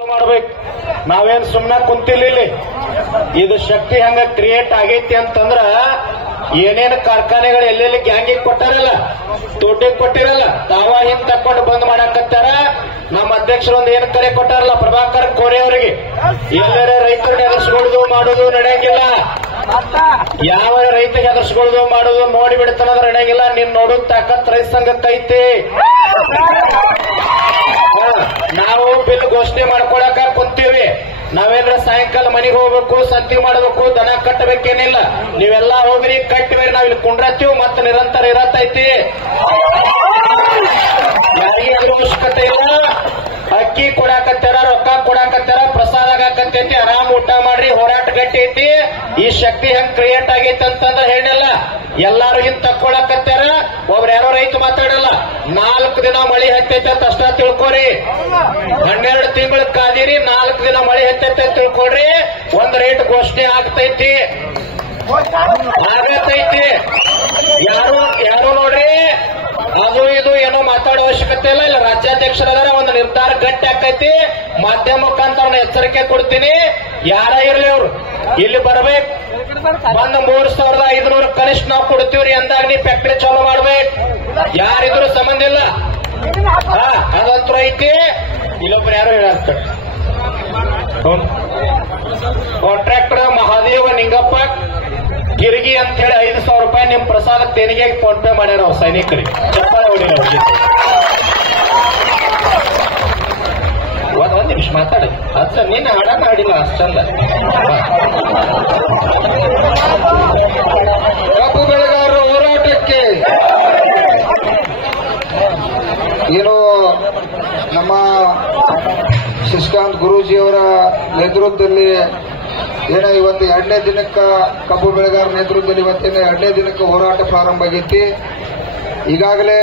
ಮಾಡ್ಬೇಕು. ನಾವೇನ್ ಸುಮ್ನ ಕುಂತಿಲ್ಲ ಇಲ್ಲಿ. ಇದು ಶಕ್ತಿ ಹಂಗ ಕ್ರಿಯೇಟ್ ಆಗೈತಿ ಅಂತಂದ್ರ ಏನೇನು ಕಾರ್ಖಾನೆಗಳು ಎಲ್ಲೆಲ್ಲಿ ಗ್ಯಾಂಗಿಗೆ ಕೊಟ್ಟಾರಲ್ಲ, ತೋಟಿಗೆ ಕೊಟ್ಟಿರಲ್ಲ, ತಾವ ಹಿಂದ್ ತಕ್ಕೊಂಡು ಬಂದ್ ಮಾಡಾಕತ್ತಾರ. ನಮ್ಮ ಅಧ್ಯಕ್ಷರು ಒಂದು ಏನ್ ಕರೆ ಕೊಟ್ಟಾರಲ್ಲ ಪ್ರಭಾಕರ್ ಕೋರೆ ಅವರಿಗೆ, ಎಲ್ಲರೇ ರೈತರಿಗೆ ಹೆದರ್ಸ್ಕೊಳ್ಳೋದು ಮಾಡೋದು ನಡೆಯಂಗಿಲ್ಲ. ಯಾವ ರೈತರಿಗೆ ಹೆದರ್ಸ್ಕೊಳ್ಳೋದು ಮಾಡೋದು ನೋಡಿ ಬಿಡ್ತಾನಂದ್ರೆ ನಡೆಯಂಗಿಲ್ಲ. ನೀನ್ ನೋಡೋದ್ ತಾಕತ್ ರೈತ ಸಂಘಕ್ಕೈತಿ. ನಾವು ಬಿಲ್ ಘೋಷಣೆ ಮಾಡ್ಕೊಳಕ ಕುಂತೀವಿ. ನಾವೇನ್ರ ಸಾಯಂಕಾಲ ಮನೆಗೆ ಹೋಗ್ಬೇಕು, ಸಂತಿ ಮಾಡಬೇಕು, ದನ ಕಟ್ಟಬೇಕೇನಿಲ್ಲ. ನೀವೆಲ್ಲಾ ಹೋಗ್ರಿ, ಕಟ್ಟಿಬೇರಿ. ನಾವ್ ಇಲ್ಲಿ ಕುಂಡ್ರತ್ತೀವಿ, ಮತ್ತೆ ನಿರಂತರ ಇರತ್ತೈತಿ. ಯಾರಿಗೆ ಅದ್ರ ಅವಶ್ಯಕತೆ ಇಲ್ಲ. ಅಕ್ಕಿ ಕೊಡಾಕತ್ತಾರ, ರೊಕ್ಕ ಕೊಡಾಕತ್ತಾರ, ಪ್ರಸಾದ ಆಗಾಕತ್ತೈತಿ. ಆರಾಮ್ ಊಟ ಮಾಡ್ರಿ, ಹೋರಾಟ ಗಟ್ಟಿ ಐತಿ. ಈ ಶಕ್ತಿ ಹೆಂಗ್ ಕ್ರಿಯೇಟ್ ಆಗೈತಿ ಅಂತಂದ್ರೆ ಹೇಳಿಲ್ಲ. ಎಲ್ಲಾರು ಹಿಂದ್ ತಕ್ಕೊಳಕತ್ತಾರ. ಒಬ್ರು ಯಾರೋ ರೈತ ಮಾತಾಡಲ್ಲ. 4 ದಿನ ಮಳಿ ಹತ್ತೈತೆ ಅಂತ ಅಷ್ಟ ತಿಳ್ಕೊರಿ. 12 ತಿಂಗಳ ಕಾದಿರಿ, 4 ದಿನ ಮಳಿ ಹತ್ತೈತೆ ತಿಳ್ಕೊಡ್ರಿ. ಒಂದ್ ರೇಟ್ ಘೋಷಣೆ ಆಗ್ತೈತಿ, ಆಗತೈತಿ. ಯಾರು ನೋಡ್ರಿ ಅದು ಇದು ಏನೋ ಮಾತಾಡೋ ಅವಶ್ಯಕತೆ ಇಲ್ಲ. ಇಲ್ಲ ರಾಜ್ಯಾಧ್ಯಕ್ಷರಾದ್ರೆ ಒಂದು ನಿರ್ಧಾರ ಗಟ್ಟಿ ಆಗ್ತೈತಿ. ಮಾಧ್ಯಮ ಮುಖಾಂತರ ಎಚ್ಚರಿಕೆ ಕೊಡ್ತೀನಿ. ಯಾರ ಇರ್ಲಿ ಅವ್ರು ಇಲ್ಲಿ ಬರ್ಬೇಕು. ಬಂದ್ 3500 ಕನಿಷ್ಠ ನಾವು ಕೊಡ್ತೀವ್ರಿ ಅಂದಾಗ ನೀ ಫ್ಯಾಕ್ಟ್ರಿ ಚಾಲೂ ಮಾಡ್ಬೇಕು. ಯಾರಿದ್ರು ಸಂಬಂಧ ಇಲ್ಲ. ಅದಂತೂ ಐತಿ. ಇಲ್ಲೊಬ್ರು ಯಾರು ಹೇಳಾಕ್ತಾರೆ ಕಾಂಟ್ರಾಕ್ಟರ್ ಮಹಾದೇವ ನಿಂಗಪ್ಪ ಗಿರ್ಗಿ ಅಂತ ಹೇಳಿ 5,000 ರೂಪಾಯಿ ನಿಮ್ ಪ್ರಸಾದ ತೆರಿಗೆಗೆ ಫೋನ್ ಪೇ ಮಾಡ್ಯಾರ ಸೈನಿಕರಿಗೆ. ಚಪ್ಪಾಳೆ ಹೊಡಿರ. ಒಂದ್ ನಿಮಿಷ ಮಾತಾಡಿ. ಅಷ್ಟ ನೀನ್ ಹಾಡಾಕ ಹಾಡಿಲ್ಲ ಅಷ್ಟ ಚಂದ. ಕಬ್ಬು ಬೆಳೆಗಾರರ ಹೋರಾಟಕ್ಕೆ ಏನು ನಮ್ಮ ಶಶಿಕಾಂತ್ ಗುರೂಜಿಯವರ ನೇತೃತ್ವದಲ್ಲಿ ಏನೋ ಇವತ್ತು 2ನೇ ದಿನಕ್ಕ ಕಬ್ಬು ಬೆಳೆಗಾರ ನೇತೃತ್ವದಲ್ಲಿ ಇವತ್ತೇನೆ 2ನೇ ದಿನಕ್ಕೆ ಹೋರಾಟ ಪ್ರಾರಂಭ ಆಗೈತಿ. ಈಗಾಗಲೇ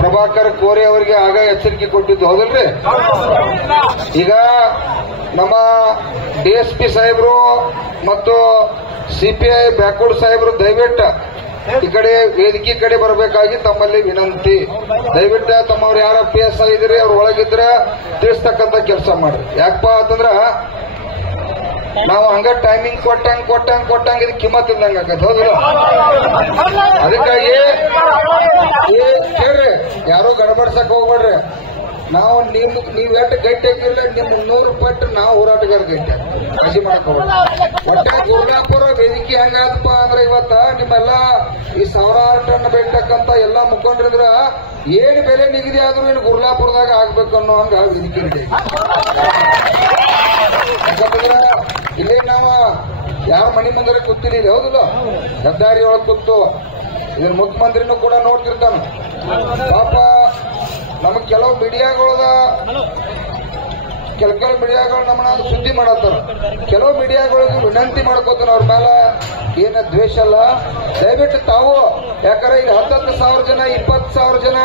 ಪ್ರಭಾಕರ್ ಕೋರೆ ಅವರಿಗೆ ಆಗ ಎಚ್ಚರಿಕೆ ಕೊಟ್ಟಿದ್ದು ಹೌದಲ್ರಿ. ಈಗ ನಮ್ಮ ಡಿಎಸ್ಪಿ ಸಾಹೇಬರು ಮತ್ತು ಸಿಪಿಐ ಬ್ಯಾಕ್ವರ್ಡ್ ಸಾಹೇಬರು ದಯವಿಟ್ಟು ಈ ಕಡೆ ವೇದಿಕೆ ಕಡೆ ಬರಬೇಕಾಗಿ ತಮ್ಮಲ್ಲಿ ವಿನಂತಿ. ದಯವಿಟ್ಟು ತಮ್ಮವ್ರು ಯಾರ PSI ಇದ್ರಿ ಅವ್ರ ಒಳಗಿದ್ರ ತಿಳಿಸ್ತಕ್ಕಂಥ ಕೆಲಸ ಮಾಡ್ರಿ. ಯಾಕಪ್ಪ ಅಂತಂದ್ರ ನಾವು ಹಂಗ ಟೈಮಿಂಗ್ ಕೊಟ್ಟಂಗ ಇದು ಕಿಮ್ಮತ್ ಇಲ್ದಂಗ ಆಗತ್ತೆ ಹೌದಿಲ್ಲ. ಅದಕ್ಕಾಗಿ ಕೇಳ್ರಿ, ಯಾರು ಗಡಬಡ್ಸಕ್ ಹೋಗ್ಬೇಡ್ರಿ. ನಾವು ನೀವ್ ಎಷ್ಟು ಗಟ್ಟಿ ಆಗಿಲ್ಲ, ನಿಮ್ 100 ಪಟ್ಟು ನಾವು ಹೋರಾಟಗಾರ ಗಟ್ಟಿ ಅಜಿ ಮಾಡಕ್ ಹೋಗ್ಬೇಡ. ಒಟ್ಟೆ ಗುರುನಾಪುರ ವೇದಿಕೆ ಹೆಂಗಾದಪ್ಪ ಅಂದ್ರೆ ಇವತ್ತ ನಿಮ್ಮೆಲ್ಲ ಈ ಸಾವಿರಾರು ಟನ್ ಬೆಟ್ಟಕ್ಕಂತ ಎಲ್ಲಾ ಮುಖಂಡ್ರಿದ್ರ ಏನ್ ಬೆಲೆ ನಿಗದಿ ಆದ್ರೂ ಇನ್ನು ಗುರ್ಲಾಪುರದಾಗ ಆಗ್ಬೇಕು ಅನ್ನೋ ಹಂಗ ವೇದಿಕೆ ನಡಿ. ಯಾಕಂತಂದ್ರ ಇಲ್ಲೇ ನಾವು ಯಾರ ಮನಿ ಮುಂದೆ ಕೂತಿದ್ದೀವಿ ಹೌದಿಲ್ಲ, ಹೆದ್ದಾರಿ ಒಳಗೆ ಕೂತು ಇದನ್ನ ಮುಖ್ಯಮಂತ್ರಿನೂ ಕೂಡ ನೋಡ್ತಿರ್ತಾನ. ಪಾಪ ನಮಗ್ ಕೆಲವು ಮೀಡಿಯಾಗಳದ ಕೆಲವು ಮೀಡಿಯಾಗಳು ನಮ್ಮನ್ನ ಸುದ್ದಿ ಮಾಡತ್ತಾರ. ಕೆಲವು ಮೀಡಿಯಾಗಳಿಗೆ ವಿನಂತಿ ಮಾಡ್ಕೋತಾನ ಅವ್ರ ಮೇಲೆ ಏನ ದ್ವೇಷ ಅಲ್ಲ. ದಯವಿಟ್ಟು ತಾವು ಯಾಕಂದ್ರೆ ಈಗ 10,000 ಜನ 20,000 ಜನ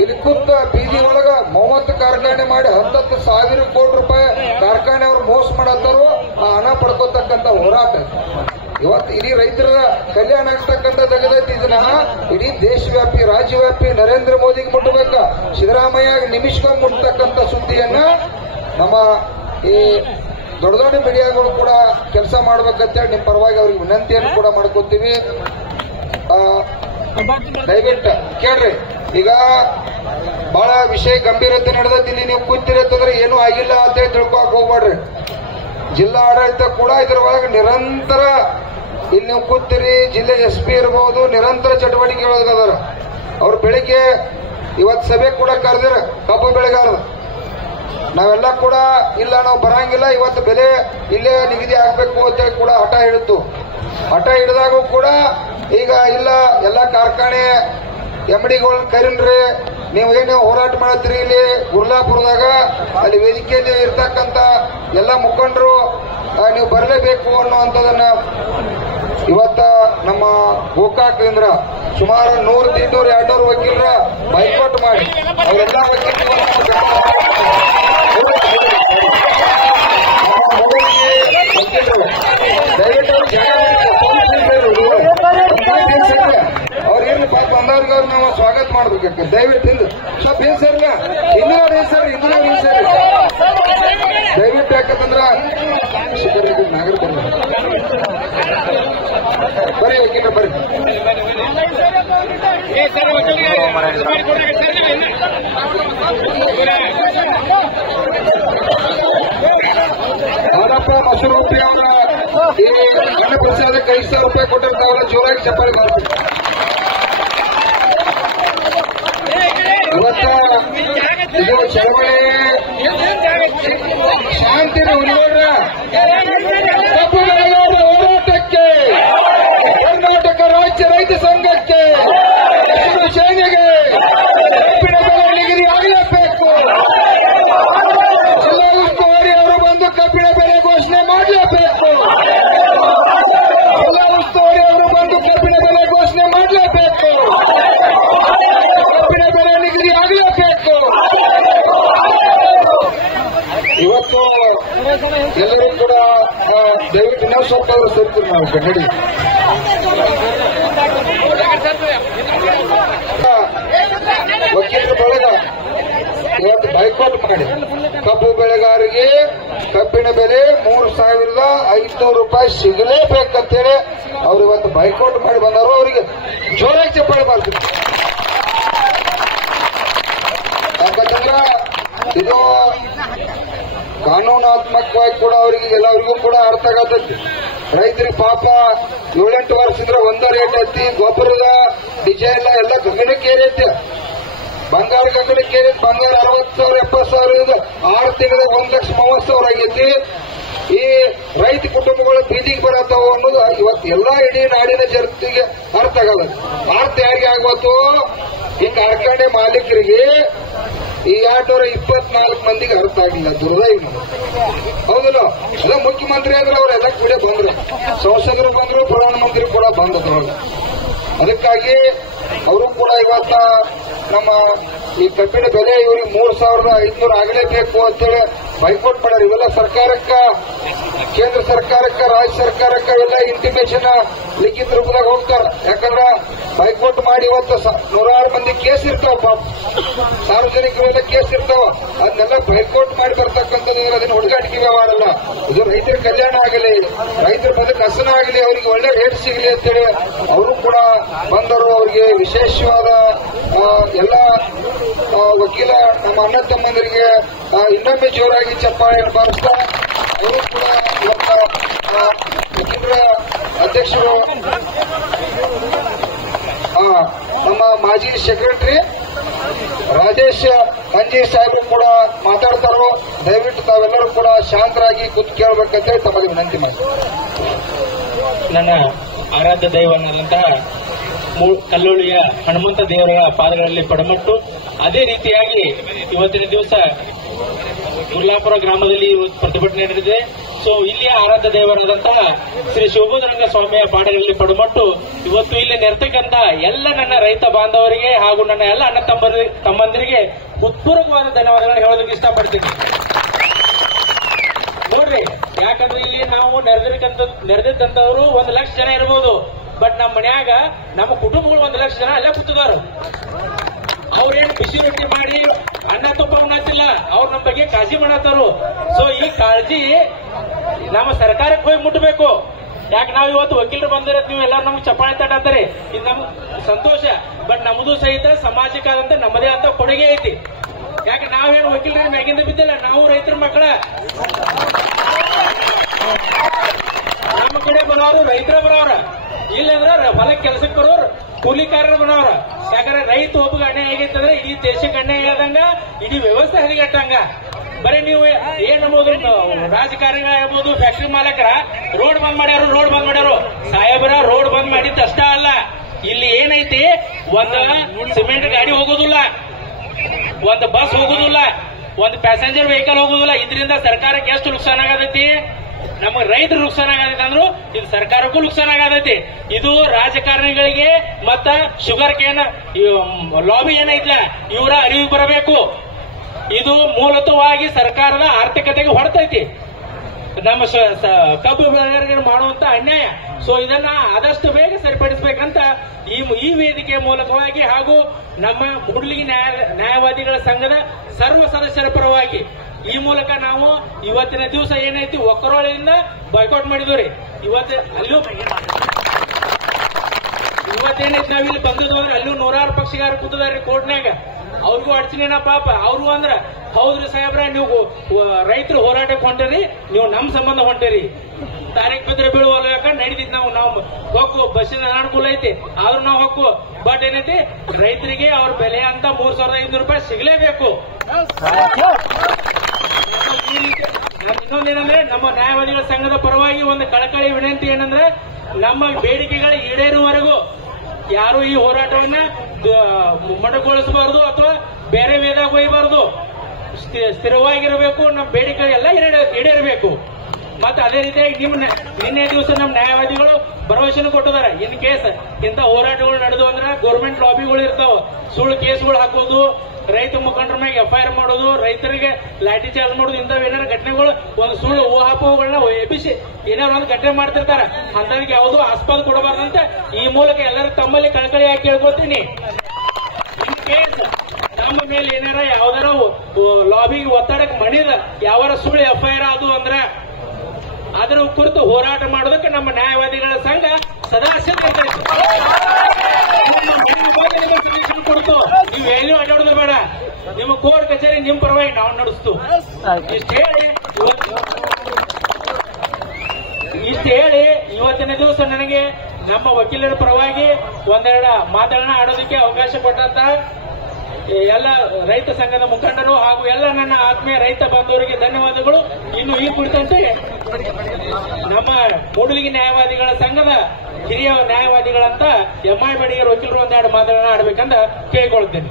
ಇಲ್ಲಿ ಕೂತ ಬೀದಿ ಒಳಗ 30 ಕಾರ್ಖಾನೆ ಮಾಡಿ 10,000 ಕೋಟಿ ರೂಪಾಯಿ ಕಾರ್ಖಾನೆ ಅವ್ರು ಮೋಸ ಮಾಡತ್ತಾರು. ಆ ಹಣ ಪಡ್ಕೋತಕ್ಕಂಥ ಹೋರಾಟ ಇವತ್ತು ಇಡೀ ರೈತರ ಕಲ್ಯಾಣ ಆಗ್ತಕ್ಕಂಥ ತೆಗೆದೈತಿ. ಇದನ್ನ ಇಡೀ ದೇಶವ್ಯಾಪಿ ರಾಜ್ಯವ್ಯಾಪಿ ನರೇಂದ್ರ ಮೋದಿಗೆ ಮುಟ್ಟಬೇಕ. ಸಿದ್ದರಾಮಯ್ಯ ನಿಮಿಷಕ್ಕೊಮ್ಮೆ ಮುಟ್ಟತಕ್ಕಂಥ ಸುದ್ದಿಯನ್ನ ನಮ್ಮ ಈ ದೊಡ್ಡ ದೊಡ್ಡ ಮೀಡಿಯಾಗಳು ಕೂಡ ಕೆಲಸ ಮಾಡ್ಬೇಕಂತೇಳಿ ನಿಮ್ಮ ಪರವಾಗಿ ಅವ್ರಿಗೆ ವಿನಂತಿಯನ್ನು ಕೂಡ ಮಾಡ್ಕೋತೀವಿ. ದಯವಿಟ್ಟು ಕೇಳ್ರಿ. ಈಗ ಬಹಳ ವಿಷಯ ಗಂಭೀರತೆ ನಡೆದೈತಿ. ಇಲ್ಲಿ ನೀವು ಕೂತಿರಿ ಅಂತಂದ್ರೆ ಏನೂ ಆಗಿಲ್ಲ ಅಂತೇಳಿ ತಿಳ್ಕೊಕ್ ಹೋಗ್ಬೇಡ್ರಿ. ಜಿಲ್ಲಾ ಆಡಳಿತ ಕೂಡ ಇದರ ಒಳಗೆ ನಿರಂತರ ಇಲ್ಲಿ ನೀವು ಕೂತಿರಿ. ಜಿಲ್ಲೆ SP ಇರಬಹುದು, ನಿರಂತರ ಚಟುವಟಿಕೆಗಳದಾರ. ಅವ್ರು ಬೆಳಿಗ್ಗೆ ಇವತ್ತು ಸಭೆ ಕೂಡ ಕರೆದಿರ ಕಬ್ಬು ಬೆಳೆಗಾರರು. ನಾವೆಲ್ಲ ಕೂಡ ಇಲ್ಲ ನಾವು ಬರಂಗಿಲ್ಲ, ಇವತ್ತು ಬೆಲೆ ಇಲ್ಲೇ ನಿಗದಿ ಆಗ್ಬೇಕು ಅಂತೇಳಿ ಕೂಡ ಹಠ ಹಿಡಿತು. ಹಠ ಹಿಡಿದಾಗೂ ಕೂಡ ಈಗ ಇಲ್ಲ ಎಲ್ಲ ಕಾರ್ಖಾನೆ MDಗಳು ಕರೀನ್ರಿ, ನೀವು ಏನು ಹೋರಾಟ ಮಾಡತ್ತೀರಿ ಇಲ್ಲಿ ಗುರ್ಲಾಪುರದಾಗ ಅಲ್ಲಿ ವೇದಿಕೆಯಲ್ಲಿ ಇರ್ತಕ್ಕಂಥ ಎಲ್ಲ ಮುಖಂಡರು ನೀವು ಬರಲೇಬೇಕು ಅನ್ನುವಂಥದನ್ನ ಇವತ್ತ ನಮ್ಮ ಗೋಕಾಕದಿಂದ ಸುಮಾರು 100, 300, 200 ವಕೀಲರ ಬೈಕಾಟ್ ಮಾಡಿ ಅವರೆಲ್ಲ ದಯವಿಟ್ಟು ಅವ್ರೇನು ಪಾಪ ಅಂದವ್ರಿಗೆ ನಾವು ಸ್ವಾಗತ ಮಾಡ್ಬೇಕು. ಮಾಡ್ಬೇಕ ದಯವಿಟ್ಟು ಹಿಂದೆ ಸ್ವಲ್ಪ ಹಿಂಸರ್ಲ ಹಿಂದಿನ ಹಿಂಸರಿ ದಯವಿಟ್ಟು ಯಾಕಂದ್ರ ನಾಗರ ಬರ್ರಿ ವಕೀಲ ಬರ್ರಿ ಮಾದಪ್ಪ ಮೊಸರು ರೂಪಾಯಿ ಅವರ ಈ ಅನ್ನ ಪ್ರಸಾದಕ್ಕೆ 5,000 ರೂಪಾಯಿ ಕೊಟ್ಟಿರ್ತಾವಲ್ಲ ಜೋರಾಗಿ ಚಪ್ಪಾಳಿ ಮಾಡ್ಬೇಕು. ಇವತ್ತ ಇದು ಚಳವಳಿ ಶಾಂತಿನ ಉಳಿಯೋರ ಕಪ್ಪು ಬೆಳೆಗಾರರ ಹೋರಾಟಕ್ಕೆ ಕರ್ನಾಟಕ ರಾಜ್ಯ ರೈತ ಸಂಘಕ್ಕೆ ಹಸಿರು ಸೇನೆಗೆ ಕಬ್ಬಿನ ಬೆಲೆ ನಿಗದಿ ಆಗಲೇಬೇಕು. ಜಿಲ್ಲಾ ಉಸ್ತುವಾರಿ ಅವರು ಬಂದು ಕಬ್ಬಿನ ಬೆಲೆ ಘೋಷಣೆ ಮಾಡಲೇಬೇಕು. ಜಿಲ್ಲಾ ಉಸ್ತುವಾರಿ ಅವರು ಬಂದು ಕಬ್ಬಿನ ಬೆಲೆ ಘೋಷಣೆ ಮಾಡಲೇಬೇಕು. ಕಬ್ಬಿನ ಬೆಲೆ ನಿಗದಿ ಆಗಲೇಬೇಕು. ಇವತ್ತು ಎಲ್ಲರೂ ಕೂಡ ದಯವಿಟ್ಟು ಇನ್ನೂ ಸ್ವಲ್ಪ ಸೇರ್ತೀವಿ ನಾವು ಕನ್ನಡಿ ವಕೀಲರ ಬಳಗ ಇವತ್ತು ಬೈಕಾಟ್ ಮಾಡಿ ಕಬ್ಬು ಬೆಳೆಗಾರರಿಗೆ ಕಬ್ಬಿನ ಬೆಲೆ 3,500 ರೂಪಾಯಿ ಸಿಗಲೇಬೇಕಂತೇಳಿ ಅವ್ರು ಇವತ್ತು ಬೈಕಾಟ್ ಮಾಡಿ ಬಂದರು. ಅವರಿಗೆ ಜೋರಾಗಿ ಚಪ್ಪಾಳೆ ಮಾಡ್ತೀವಿ. ಯಾಕಂತಂದ್ರೆ ಇದು ಕಾನೂನಾತ್ಮಕವಾಗಿ ಕೂಡ ಅವರಿಗೆ ಎಲ್ಲರಿಗೂ ಕೂಡ ಅರ್ಥ ಆಗತೈತಿ. ರೈತರಿಗೆ ಪಾಪ 7-8 ವರ್ಷದಿಂದ ಒಂದೇ ರೇಟ್ ಐತಿ. ಗೊಬ್ಬರದ ಡಿಸೈನ್ ಎಲ್ಲ ಗಗನಕ್ಕೆ ಏರೈತೆ. ಬಂಗಾರ ಗಗನಕ್ಕೆ ಏರೈತಿ. ಬಂಗಾರ 60,000 70,000 6 ತಿಂಗಳ 1,30,000 ಆಗೈತಿ. ಈ ರೈತ ಕುಟುಂಬಗಳು ಬೀದಿಗೆ ಬರತ್ತಾವ ಅನ್ನೋದು ಇವತ್ತು ಎಲ್ಲಾ ಇಡೀ ನಾಡಿನ ಜನತೆಗೆ ಅರ್ಥ ಆಗಲ್ಲ. ಅರ್ಥ ಯಾರಿಗೆ ಆಗ್ಬಾರ್ದು? ಈ ಕಾರ್ಖಾನೆ ಮಾಲೀಕರಿಗೆ ಈ 224 ಮಂದಿಗೆ ಅರ್ಥ ಆಗಿಲ್ಲ. ದುರ್ದೈವ ಹೌದಲ್ಲ. ಎಲ್ಲ ಮುಖ್ಯಮಂತ್ರಿ ಆದ್ರೆ ಅವರೆಲ್ಲ ಕೂಡ ಬಂದ್ರು, ಸಂಸದರು ಬಂದ್ರು, ಪ್ರಧಾನಮಂತ್ರಿ ಕೂಡ ಬಂದದ್ರೊಳಗೆ. ಅದಕ್ಕಾಗಿ ಅವರು ಕೂಡ ಇವತ್ತ ನಮ್ಮ ಈ ಕಬ್ಬಿನ ಬೆಲೆ ಇವ್ರಿಗೆ 3,500 ಆಗಲೇಬೇಕು ಅಂತೇಳಿ ಬೈಕಾಟ್ ಮಾಡ್ಯಾರ. ಇವೆಲ್ಲ ಸರ್ಕಾರಕ್ಕ, ಕೇಂದ್ರ ಸರ್ಕಾರಕ್ಕ, ರಾಜ್ಯ ಸರ್ಕಾರಕ್ಕ ಎಲ್ಲ ಇಂಟಿಮೇಷನ್ ಲಿಖಿತ ರೂಪದಾಗ ಹೋಗ್ತಾರ. ಯಾಕಂದ್ರ ಬೈಕಾಟ್ ಮಾಡಿ ಇವತ್ತು 100 ಮಂದಿ ಕೇಸ್ ಇರ್ತಾವ. ಪಾಪ ಸಾರ್ವಜನಿಕರೆಲ್ಲ ಕೇಸ್ ಇರ್ತಾವ. ಅದನ್ನೆಲ್ಲ ಬೈಕಾಟ್ ಮಾಡಿ ಬರ್ತಕ್ಕಂಥದ್ದು ಅದನ್ನ ಹುಡುಗಾಟಿಕೆ ವ್ಯವಹಾರಲ್ಲ. ಇದು ರೈತರ ಕಲ್ಯಾಣ ಆಗಲಿ, ರೈತರ ಬದುಕು ಹಸನ ಆಗಲಿ, ಅವರಿಗೆ ಒಳ್ಳೆ ರೇಟ್ ಸಿಗಲಿ ಅಂತೇಳಿ ಅವರು ಕೂಡ ಬಂದರು. ಅವರಿಗೆ ವಿಶೇಷವಾದ ಎಲ್ಲ ವಕೀಲ ನಮ್ಮ ಅಣ್ಣ ತಮ್ಮಂದರಿಗೆ ಇನ್ನೊಮ್ಮೆ ಜೋರಾಗಿ ಚಪ್ಪಾಳೆಯನ್ನು ಬಾರಿಸ್ತಾ ಅವರು ಕೂಡ ವಕೀಲರ ಅಧ್ಯಕ್ಷರು ನಮ್ಮ ಮಾಜಿ ಸೆಕ್ರೆಟರಿ ರಾಜೇಶ್ ಅಂಜಿ ಸಾಹೇಬರು ಕೂಡ ಮಾತಾಡ್ತಾರೋ. ದಯವಿಟ್ಟು ತಾವೆಲ್ಲರೂ ಕೂಡ ಶಾಂತರಾಗಿ ಕೂತು ಕೇಳಬೇಕಂತೇಳಿ ತಮಗೆ ವಿನಂತಿ ಮಾಡಿ. ನನ್ನ ಆರಾಧ್ಯ ದೈವನಾದಂತಹ ಕಲ್ಲೋಳಿಯ ಹನುಮಂತ ದೇವರ ಪಾದಗಳಲ್ಲಿ ಪಡಮಟ್ಟು, ಅದೇ ರೀತಿಯಾಗಿ ಇವತ್ತಿನ ದಿವಸ ಗುರ್ಲಾಪುರ ಗ್ರಾಮದಲ್ಲಿ ಪ್ರತಿಭಟನೆ ನಡೆದಿದೆ. ಸೊ ಇಲ್ಲಿಯ ಆರಾಧ್ಯ ದೇವರಾದಂತಹ ಶ್ರೀ ಶಿವಬೋಧರಂಗ ಸ್ವಾಮಿಯ ಪಾದಗಳಲ್ಲಿ ಪಡಮಟ್ಟು ಇವತ್ತು ಇಲ್ಲಿ ನೆರೆತಕ್ಕಂತ ಎಲ್ಲ ನನ್ನ ರೈತ ಬಾಂಧವರಿಗೆ ಹಾಗೂ ನನ್ನ ಎಲ್ಲ ಅಣ್ಣ ತಮ್ಮಂದಿರಿಗೆ ಹೃತ್ಪೂರ್ವಕವಾದ ಧನ್ಯವಾದಗಳನ್ನು ಹೇಳೋದಕ್ಕೆ ಇಷ್ಟಪಡ್ತೀನಿ. ನೋಡ್ರಿ, ಯಾಕಂದ್ರೆ ಇಲ್ಲಿ ನಾವು ನೆರೆದಿದ್ದಂತವ್ರು 1 ಲಕ್ಷ ಜನ ಇರ್ಬೋದು. ಬಟ್ ನಮ್ಮ ಮನ್ಯಾಗ ನಮ್ಮ ಕುಟುಂಬಗಳು 1 ಲಕ್ಷ ಜನ ಅಲ್ಲೇ ಕೂತಿದಾರು. ಅವ್ರೇನು ಬಿಸಿ ರೊಟ್ಟಿ ಮಾಡಿ ಅನ್ನ ತುಪ್ಪ ಉಣ್ಣತ್ತಿಲ್ಲ, ಅವ್ರು ನಮ್ಮ ಬಗ್ಗೆ ಕಾಳಜಿ ಮಾಡತ್ತಾರು. ಸೊ ಈ ಕಾಳಜಿ ನಮ್ಮ ಸರ್ಕಾರಕ್ಕೆ ಹೋಗಿ ಮುಟ್ಟಬೇಕು. ಯಾಕೆ ನಾವು ಇವತ್ತು ವಕೀಲರು ಬಂದಿರೋದು ನೀವು ಎಲ್ಲರೂ ನಮ್ಗೆ ಚಪ್ಪಾಳೆ ತಟ್ಟಾತಾರೆ, ಇದು ನಮ್ಗೆ ಸಂತೋಷ. ಬಟ್ ನಮ್ದು ಸಹಿತ ಸಮಾಜಕ್ಕಾದಂತ ನಮ್ಮದೇ ಅಂತ ಕೊಡುಗೆ ಐತಿ. ಯಾಕೆ ನಾವೇನು ವಕೀಲರ ಮ್ಯಾಗಿಂದ ಬಿದ್ದಿಲ್ಲ, ನಾವು ರೈತರ ಮಕ್ಕಳ. ನಮ್ಮ ಕಡೆ ಬರೋರು ರೈತರ ಬರೋರ, ಇಲ್ಲಂದ್ರ ಹೊಲಕ್ಕೆ ಕೆಲಸಕ್ಕೆ ಬರೋರು ಕೂಲಿಕಾರರು ಬರೋರ. ಯಾಕಂದ್ರೆ ರೈತ ಒಬ್ಬಗೆ ಅನ್ಯಾಯ ಆಗೈತೆ ಅಂದ್ರೆ ಇಡೀ ದೇಶಕ್ಕೆ ಅನ್ಯಾಯ ಆದಂಗ, ಇಡೀ ವ್ಯವಸ್ಥೆ ಹರಿಗಟ್ಟಂಗ. ಬರೀ ನೀವು ಏನ್ ನಮ್ಮದು ರಾಜಕಾರಣಿಗಳಾಗಬಹುದು, ಫ್ಯಾಕ್ಟರಿ ಮಾಲಕರ ರೋಡ್ ಬಂದ್ ಮಾಡ್ಯಾರು ಸಾಹೇಬರ ರೋಡ್ ಬಂದ್ ಮಾಡಿದ್ದು ಅಷ್ಟ ಅಲ್ಲ. ಇಲ್ಲಿ ಏನೈತಿ, ಒಂದು ಸಿಮೆಂಟ್ ಗಾಡಿ ಹೋಗೋದಿಲ್ಲ, ಒಂದು ಬಸ್ ಹೋಗುದಿಲ್ಲ, ಒಂದು ಪ್ಯಾಸೆಂಜರ್ ವೆಹಿಕಲ್ ಹೋಗುದಿಲ್ಲ. ಇದರಿಂದ ಸರ್ಕಾರಕ್ಕೆ ಎಷ್ಟು ನುಕ್ಸಾನ ಆಗತೈತಿ? ನಮಗೆ ರೈತರು ನುಕ್ಸಾನ ಆಗತೈತಿ ಅಂದ್ರು ಇದು ಸರ್ಕಾರಕ್ಕೂ ನುಕ್ಸಾನ ಆಗತೈತಿ. ಇದು ರಾಜಕಾರಣಿಗಳಿಗೆ ಮತ್ತ ಶುಗರ್ ಕೇನ್ ಲಾಬಿ ಏನೈತ್ಲ ಇವರ ಅರಿವು ಬರಬೇಕು. ಇದು ಮೂಲತಃವಾಗಿ ಸರ್ಕಾರದ ಆರ್ಥಿಕತೆಗೆ ಹೊಡೆತೈತಿ. ನಮ್ಮ ಕಬ್ಬು ಬೆಳೆಗಾರರಿಗೆ ಮಾಡುವಂತ ಅನ್ಯಾಯ. ಸೊ ಇದನ್ನ ಆದಷ್ಟು ಬೇಗ ಸರಿಪಡಿಸಬೇಕಂತ ಈ ವೇದಿಕೆಯ ಮೂಲಕವಾಗಿ ಹಾಗೂ ನಮ್ಮ ಮೂಡಲಗಿ ನ್ಯಾಯವಾದಿಗಳ ಸಂಘದ ಸರ್ವ ಸದಸ್ಯರ ಪರವಾಗಿ ಈ ಮೂಲಕ ನಾವು ಇವತ್ತಿನ ದಿವಸ ಏನೈತಿ ಒಕ್ಕರೋಳಿಯಿಂದ ಬಾಯ್ಕಾಟ್ ಮಾಡಿದ್ವಿ. ಇವತ್ತೇನೈತಿ ನಾವಿಲ್ಲಿ ಬಂದದವ್ರಿ ಅಲ್ಲೂ 100 ಪಕ್ಷಗಾರ ಕೂತದಾರಿ ಕೋರ್ಟ್ನಾಗ. ಅವ್ರಿಗೂ ಅಡಚಣೆನ ಪಾಪ. ಅವ್ರು ಅಂದ್ರ ಹೌದ್ರಿ ಸಾಹೇಬ್ರ, ನೀವು ರೈತರು ಹೋರಾಟಕ್ಕೆ ಹೊಂಟೇರಿ, ನೀವು ನಮ್ ಸಂಬಂಧ ಹೊಂಟೇರಿ, ತಾರೀಖ್ ಬಿದ್ರೆ ಬೀಳುವಲ್ಲ ಯಾಕಂದ್ರೆ ನಡೀತಿದ್ ನಾವು ಹೊಕ್ಕು ಬಸ್ಸಿನ ಅನುಕೂಲ ಐತಿ ಆದ್ರೂ ನಾವು ಹೊಕ್ಕು. ಬಟ್ ಏನೈತಿ ರೈತರಿಗೆ ಅವ್ರ ಬೆಲೆ ಅಂತ 3,500 ರೂಪಾಯಿ ಸಿಗಲೇಬೇಕು. ಇನ್ನೊಂದೇನಂದ್ರೆ ನಮ್ಮ ನ್ಯಾಯವಾದಿಗಳ ಸಂಘದ ಪರವಾಗಿ ಒಂದು ಕಳಕಳಿ ವಿನಂತಿ ಏನಂದ್ರೆ ನಮ್ಮ ಬೇಡಿಕೆಗಳು ಈಡೇರುವವರೆಗೂ ಯಾರು ಈ ಹೋರಾಟವನ್ನ ಮೊಟಕುಗೊಳಿಸಬಾರದು ಅಥವಾ ಬೇರೆ ವೇದಾಗ ಒಯ್ಯಬಾರದು. ಸ್ಥಿರವಾಗಿರಬೇಕು. ನಮ್ಮ ಬೇಡಿಕೆ ಎಲ್ಲ ಈಡೇರಬೇಕು. ಮತ್ತೆ ಅದೇ ರೀತಿಯಾಗಿ ನಿನ್ನೆ ದಿವಸ ನಮ್ಮ ನ್ಯಾಯವಾದಿಗಳು ಭರವಸೆನೂ ಕೊಟ್ಟಿದ್ದಾರೆ. ಇನ್ ಕೇಸ್ ಇಂಥ ಹೋರಾಟಗಳು ನಡೆದು ಅಂದ್ರೆ ಗೌರ್ಮೆಂಟ್ ಲಾಬಿಗಳು ಇರ್ತಾವ, ಸುಳ್ಳು ಕೇಸ್ಗಳು ಹಾಕೋದು, ರೈತ ಮುಖಂಡರ ಮೇಲೆ FIR ಮಾಡೋದು, ರೈತರಿಗೆ ಲಾಠಿ ಚಾರ್ಜ್ ಮಾಡೋದು, ಇಂಥವು ಏನಾರ ಘಟನೆಗಳು ಒಂದು ಸುಳ್ಳು ಊಹಾಪೋಹಗಳನ್ನ ಎಬ್ಬಿಸಿ ಏನಾರು ಒಂದು ಘಟನೆ ಮಾಡ್ತಿರ್ತಾರೆ. ಅಂತವ್ರಿಗೆ ಯಾವುದೂ ಆಸ್ಪದ ಕೊಡಬಾರ್ದಂತ ಈ ಮೂಲಕ ಎಲ್ಲರೂ ತಮ್ಮಲ್ಲಿ ಕಳಕಳಿಯಾಗಿ ಕೇಳ್ಕೊತೀನಿ. ಇನ್ ಕೇಸ್ ನಮ್ಮ ಮೇಲೆ ಏನಾರ ಯಾವ್ದಾರ ಲಾಬಿಗೆ ಒತ್ತಡಕ್ಕೆ ಮಣಿದ ಯಾವಾರ ಸುಳ್ಳು FIR ಅದು ಅಂದ್ರೆ ಅದರ ಕುರಿತು ಹೋರಾಟ ಮಾಡೋದಕ್ಕೆ ನಮ್ಮ ನ್ಯಾಯವಾದಿಗಳ ಸಂಘ ಸದಾ ಸಿದ್ಧ. ಕುರಿತು ನೀವು ಎಲ್ಲೂ ಅಡ್ಡಾಡೋದು ಬೇಡ. ನಿಮ್ಮ ಕೋರ್ಟ್ ಕಚೇರಿ ನಿಮ್ ಪರವಾಗಿ ನಾವು ನಡೆಸ್ತು. ಇಷ್ಟು ಹೇಳಿ ಇವತ್ತಿನ ದಿವಸ ನನಗೆ ನಮ್ಮ ವಕೀಲರ ಪರವಾಗಿ ಒಂದೆರಡು ಮಾತುಗಳನ್ನ ಆಡೋದಕ್ಕೆ ಅವಕಾಶ ಕೊಟ್ಟಂತ ಎಲ್ಲ ರೈತ ಸಂಘದ ಮುಖಂಡರು ಹಾಗೂ ಎಲ್ಲ ನನ್ನ ಆತ್ಮೀಯ ರೈತ ಬಾಂಧವರಿಗೆ ಧನ್ಯವಾದಗಳು. ಇನ್ನು ಈ ಕುರಿತಂತೆ ನಮ್ಮ ಮೂಡಲಗಿ ನ್ಯಾಯವಾದಿಗಳ ಸಂಘದ ಹಿರಿಯ ನ್ಯಾಯವಾದಿಗಳಂತ MI ಬಡಿಗೇರ್ ವಕೀಲರು ಒಂದೆರಡು ಮಾತುಗಳನ್ನ ಆಡಬೇಕಂತ ಕೇಳಿಕೊಳ್ತೇನೆ.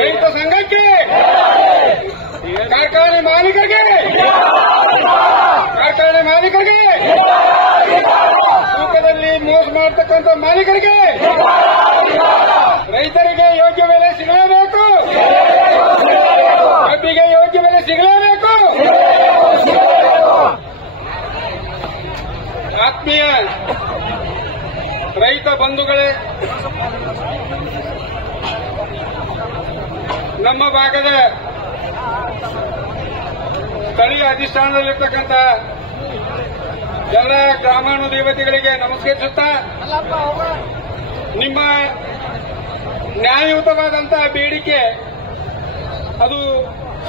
ರೈತ ಸಂಘಕ್ಕೆ, ಕಾರ್ಖಾನೆ ಮಾಲೀಕರಿಗೆ ತೂಕದಲ್ಲಿ ಮೋಸ ಮಾಡತಕ್ಕಂಥ ಮಾಲೀಕರಿಗೆ ರೈತರಿಗೆ ಯೋಗ್ಯ ಬೆಲೆ ಸಿಗಲೇಬೇಕು. ಕಬ್ಬಿಗೆ ಯೋಗ್ಯ ಬೆಲೆ ಸಿಗಲೇಬೇಕು. ಆತ್ಮೀಯ ರೈತ ಬಂಧುಗಳೇ, ನಮ್ಮ ಭಾಗದ ಸ್ಥಳೀಯ ಅಧಿಷ್ಠಾನದಲ್ಲಿರ್ತಕ್ಕಂಥ ಎಲ್ಲ ಗ್ರಾಮಾನು ದೇವತೆಗಳಿಗೆ ನಮಸ್ಕರಿಸುತ್ತಾ, ನಿಮ್ಮ ನ್ಯಾಯಯುತವಾದಂತಹ ಬೇಡಿಕೆ ಅದು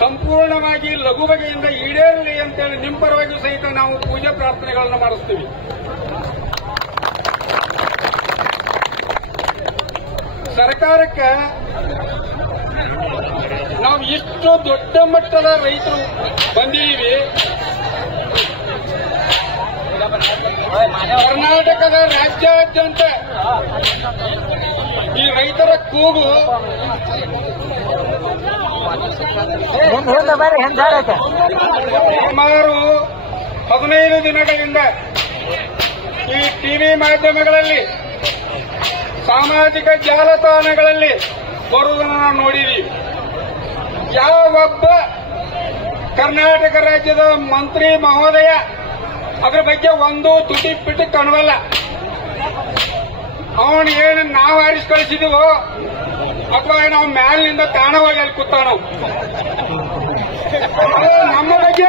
ಸಂಪೂರ್ಣವಾಗಿ ಲಘು ಬಗೆಯಿಂದ ಈಡೇರಲಿ ಅಂತೇಳಿ ನಿಮ್ಮ ಪರವಾಗಿಯೂ ಸಹಿತ ನಾವು ಪೂಜೆ ಪ್ರಾರ್ಥನೆಗಳನ್ನು ಮಾಡಿಸ್ತೀವಿ. ಸರ್ಕಾರಕ್ಕೆ ನಾವು ಇಷ್ಟು ದೊಡ್ಡ ಮಟ್ಟದ ರೈತರು ಬಂದಿದ್ದೀವಿ. ಕರ್ನಾಟಕದ ರಾಜ್ಯಾದ್ಯಂತ ಈ ರೈತರ ಕೂಗು ಸುಮಾರು 15 ದಿನಗಳಿಂದ ಈ ಟಿವಿ ಮಾಧ್ಯಮಗಳಲ್ಲಿ, ಸಾಮಾಜಿಕ ಜಾಲತಾಣಗಳಲ್ಲಿ ಬರುವುದನ್ನು ನಾವು ನೋಡಿದ್ದೀವಿ. ಯಾವೊಬ್ಬ ಕರ್ನಾಟಕ ರಾಜ್ಯದ ಮಂತ್ರಿ ಮಹೋದಯ ಅದ್ರ ಬಗ್ಗೆ ಒಂದು ತುಟಿ ಪಿಟಿ ಕಾಣುವಲ್ಲ. ಅವನು ಏನು ನಾವು ಆರಿಸಿ ಕಳಿಸಿದೀವೋ ಅಥವಾ ನಾವು ಮ್ಯಾಲಿನಿಂದ ತಾಣವಾಗಿ ಅಲ್ಲಿ ಕೂತಾನೋ, ನಮ್ಮ ಬಗ್ಗೆ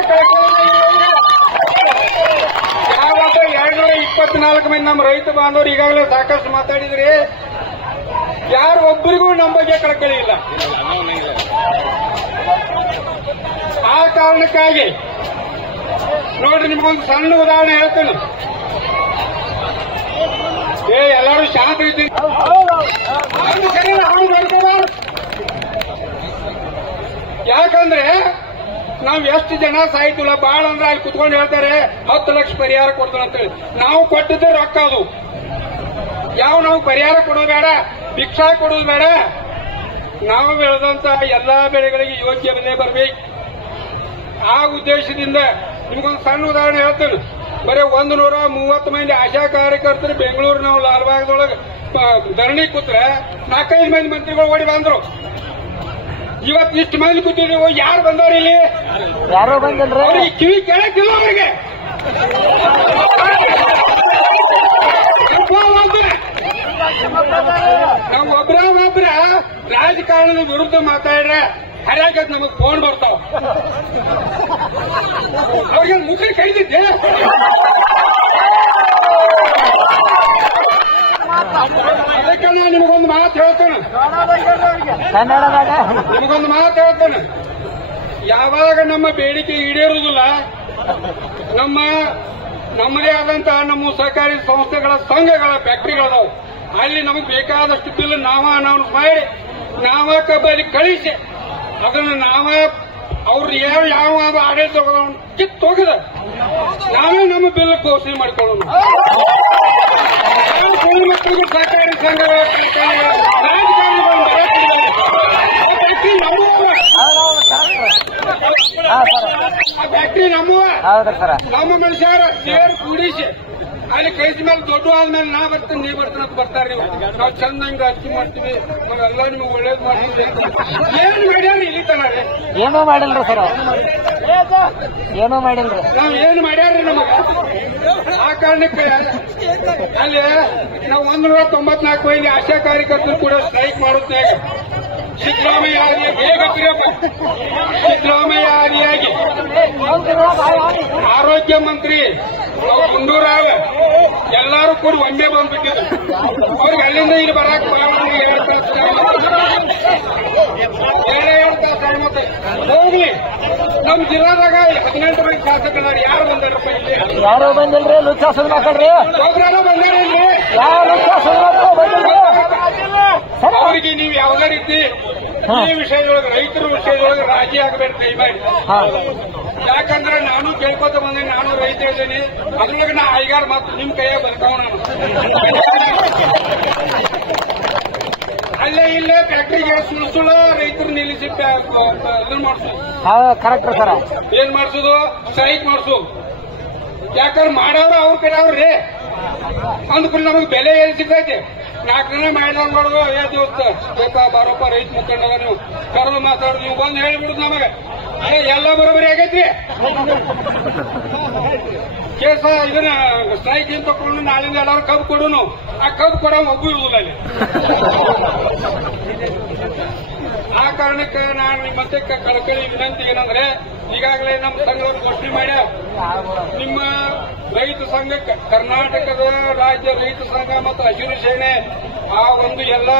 ಯಾವತ್ತ 224 ಮಂದಿ ನಮ್ಮ ರೈತ ಬಾಂಧವರು ಈಗಾಗಲೇ ಸಾಕಷ್ಟು ಮಾತಾಡಿದ್ರಿ. ಯಾರು ಒಬ್ಬರಿಗೂ ನಮ್ಮ ಬಗ್ಗೆ ಕಳಕಳಿ ಇಲ್ಲ. ಆ ಕಾರಣಕ್ಕಾಗಿ ನೋಡ್ರಿ, ನಿಮ್ಗೊಂದು ಸಣ್ಣ ಉದಾಹರಣೆ ಹೇಳ್ತೇನೆ. ಎಲ್ಲರೂ ಶಾಂತ ಇದ್ದೀವಿ. ಯಾಕಂದ್ರೆ ನಾವ್ ಎಷ್ಟು ಜನ ಸಾಯ್ತಿಲ್ಲ, ಬಾಳ ಅಂದ್ರೆ ಅಲ್ಲಿ ಕುತ್ಕೊಂಡು ಹೇಳ್ತಾರೆ 10 ಲಕ್ಷ ಪರಿಹಾರ ಕೊಡ್ತಾರೆ ಅಂತೇಳಿ. ನಾವು ಕೊಟ್ಟಿದ್ದೆ ರೊಕ್ಕ ಅದು. ನಾವು ಪರಿಹಾರ ಕೊಡೋದು ಬೇಡ, ಭಿಕ್ಷಾ ಕೊಡೋದು ಬೇಡ. ನಾವು ಬೆಳೆದಂತ ಎಲ್ಲಾ ಬೆಳೆಗಳಿಗೆ ಯೋಗ್ಯ ಬೆಲೆ ಬರಬೇಕು. ಆ ಉದ್ದೇಶದಿಂದ ನಿಮ್ಗೊಂದು ಸಣ್ಣ ಉದಾಹರಣೆ ಹೇಳ್ತೇನೆ. ಬರೀ 130 ಮಂದಿ ಆಶಾ ಕಾರ್ಯಕರ್ತರು ಬೆಂಗಳೂರು ನಾವು ಲಾಲ್ಬಾಗ್ದೊಳಗೆ ಧರಣಿ ಕೂತ್ರೆ 4-5 ಮಂದಿ ಮಂತ್ರಿಗಳು ಓಡಿ ಬಂದ್ರು. ಇವತ್ತು ಇಷ್ಟು ಮಂದಿ ಕೂತಿದ್ರು, ಯಾರು ಬಂದವ್ರು ಇಲ್ಲಿ? ಯಾರೋ ಬಂದಿಲ್ರಿ. ಅವ್ರಿಗೆ ಕಿವಿ ಕೇಳಕ್ಕಿಲ್ಲ ಅವ್ರಿಗೆ. ನಾವು ಒಬ್ರ ರಾಜಕಾರಣದ ವಿರುದ್ಧ ಮಾತಾಡ್ರೆ ಹರ್ಯಾಕ ನಮಗ್ ಫೋನ್ ಬರ್ತಾವ. ಅವ್ರಿಗೆ ಮುಖ ಕೈದಿದ್ದೆ. ಅದಕ್ಕೆ ನಾನು ನಿಮಗೊಂದು ಮಾತು ಹೇಳ್ತೇನೆ. ಯಾವಾಗ ನಮ್ಮ ಬೇಡಿಕೆ ಈಡೇರುವುದಿಲ್ಲ, ನಮ್ಮದೇ ಆದಂತಹ ನಮ್ಮ ಸಹಕಾರಿ ಸಂಸ್ಥೆಗಳ ಸಂಘಗಳ ಫ್ಯಾಕ್ಟರಿಗಳದಾವು, ಅಲ್ಲಿ ನಮಗೆ ಬೇಕಾದಷ್ಟು ಬಿಲ್ ನಾವ ಅನೌನ್ಸ್ ಮಾಡಿ ನಾವ ಕಬ್ಬಲ್ಲಿ ಕಳಿಸಿ ಅದನ್ನು ಅವ್ರು ಯಾವ ಆಡಳಿತ ಕಿತ್ತು ಹೋಗಿದ ನಾವೇ ನಮ್ಮ ಬಿಲ್ ಘೋಷಣೆ ಮಾಡಿಕೊಳ್ಳೋಣ. ಮಕ್ಕಳಿಗೆ ಸಹಕಾರಿ ಸಂಘಗಳ ರಾಜಕಾರಣಿಗಳು ಫ್ಯಾಕ್ಟ್ರಿ ನಮ್ಮ ಮನುಷ್ಯರ ಸೇರ್ ಕೂಡಿಸಿ ಅಲ್ಲಿ ಕೈಸಿ ಮೇಲೆ ದೊಡ್ಡ ಆದ್ಮೇಲೆ ನಾ ಬರ್ತೀನಿ ನೀ ಬರ್ತೀನಿ ಅಂತ ಬರ್ತಾರೆ. ನೀವು ನಾವು ಚಂದಂಗ ಅಚ್ಚಿ ಮಾಡ್ತೀವಿ, ನಾವೆಲ್ಲ ನಿಮ್ಗೆ ಒಳ್ಳೇದು ಮಾಡ್ತೀವಿ. ಏನ್ ಮಾಡ್ಯಾರ ಇಲ್ಲಿ ತನ? ಏನೋ ಮಾಡಿಲ್ರಿ ಸರ್, ಏನೋ ಮಾಡಿಲ್ರಿ. ನಾವ್ ಏನು ಮಾಡ್ಯಾರ್ರಿ ನಮಗ? ಆ ಕಾರಣಕ್ಕೆ ಅಲ್ಲಿ ನಾವು 194 ಮಂದಿ ಆಶಾ ಕಾರ್ಯಕರ್ತರು ಕೂಡ ಸ್ಟ್ರೈಕ್ ಮಾಡುತ್ತೆ. ಸಿದ್ದರಾಮಯ್ಯ ಹೇಗಪ್ಪ, ಸಿದ್ದರಾಮಯ್ಯ ಆದಿಯಾಗಿ ಆರೋಗ್ಯ ಮಂತ್ರಿ ಗುಂಡೂರಾವ್ ಎಲ್ಲರೂ ಕೂಡ ಒಂದೇ ಬಂದ್ಬಿಟ್ಟಿದ್ರು. ಅವ್ರಿಗೆ ಅಲ್ಲಿಂದ ಇಲ್ಲಿ ಬರಾಕ್ 2 ತಾಸು ಹೋಗ್ಲಿ. ನಮ್ ಜಿಲ್ಲಾದಾಗ 18 ಮಂದಿ ಶಾಸಕರು ಯಾರು ಬಂದಾರಪ್ಪ ಇಲ್ಲಿ? ಯಾರೋ ಬಂದಿಲ್ರಿ. ಲುಚ್ಚಾಸದ ಮಾತಾಡ್ರಿ. ಒಬ್ರಾರ ಬಂದಾರೇನ್ರಿ? ಅವರಿಗೆ ನೀವು ಯಾವುದೇ ರೀತಿ ಈ ವಿಷಯದೊಳಗೆ, ರೈತರ ವಿಷಯದೊಳಗೆ ರಾಜಿ ಆಗಬೇಕು, ಕೈ ಮಾಡಿ. ಯಾಕಂದ್ರೆ ನಾನು ಕೇಳ್ಕೊತ ಬಂದೆ, ನಾನು ರೈತ ಇದ್ದೀನಿ, ಅದ್ರೊಳಗೆ ನಾ 5 ಮಾತು ನಿಮ್ ಕೈಯಾಗ ಬರ್ತಾವ. ನಾನು ಅಲ್ಲೇ ಇಲ್ಲೇ ಫ್ಯಾಕ್ಟ್ರಿಗೆ ಸುಳ್ಳು ರೈತರು ನಿಲ್ಲಿಸಿ ಇದನ್ನ ಮಾಡ್ಸೋದು. Correct sir. ಏನ್ ಮಾಡ್ಸೋದು? ಸ್ಟ್ರೈಕ್ ಮಾಡ್ಸೋದು. ಯಾಕಂದ್ರೆ ಮಾಡೋರು ಅವ್ರ ಕಡೆ ಅವ್ರಿ ಅಂದ್ಕೊಂಡು ನಮಗೆ ಬೆಲೆ ಏನ್ ಸಿಗ್ತೈತಿ? 4 ಜನ ಮಾಡಿದವ್ರು ನೋಡುದು, ದೋಸ್ತ ಬೇಕಾ ಬಾರಪ್ಪ ರೈತ ಮುಖಂಡವ, ನೀವು ಕರೆದು ಮಾತಾಡೋದು, ನೀವು ಬಂದು ಹೇಳ್ಬಿಡುದು ನಮಗೆ ಎಲ್ಲ ಬರೋಬರಿ ಆಗೈತಿ. ಕೇಸ ಇದನ್ನ ಸ್ಟ್ರೈಕ್ ಏನ್ ತಕೊಂಡು ನಾಳಿಂದ ಎಲ್ಲರೂ ಕಬ್ಬು ಕೊಡೋನು, ಆ ಕಬ್ಬು ಕೊಡೋ ಒಬ್ಬರು ಇರುವುದಿಲ್ಲ ಅಲ್ಲಿ. ಆ ಕಾರಣಕ್ಕೆ ನಾನು ಮತ್ತೆ ಕಳಕಳಿ ವಿನಂತಿ ಏನಂದ್ರೆ, ಈಗಾಗಲೇ ನಮ್ಮ ಸಂಘವನ್ನು ಘೋಷಣೆ ಮಾಡ್ಯಾರ. ನಿಮ್ಮ ರೈತ ಸಂಘ, ಕರ್ನಾಟಕದ ರಾಜ್ಯ ರೈತ ಸಂಘ ಮತ್ತು ಹಸಿರು ಸೇನೆ ಆ ಒಂದು ಎಲ್ಲ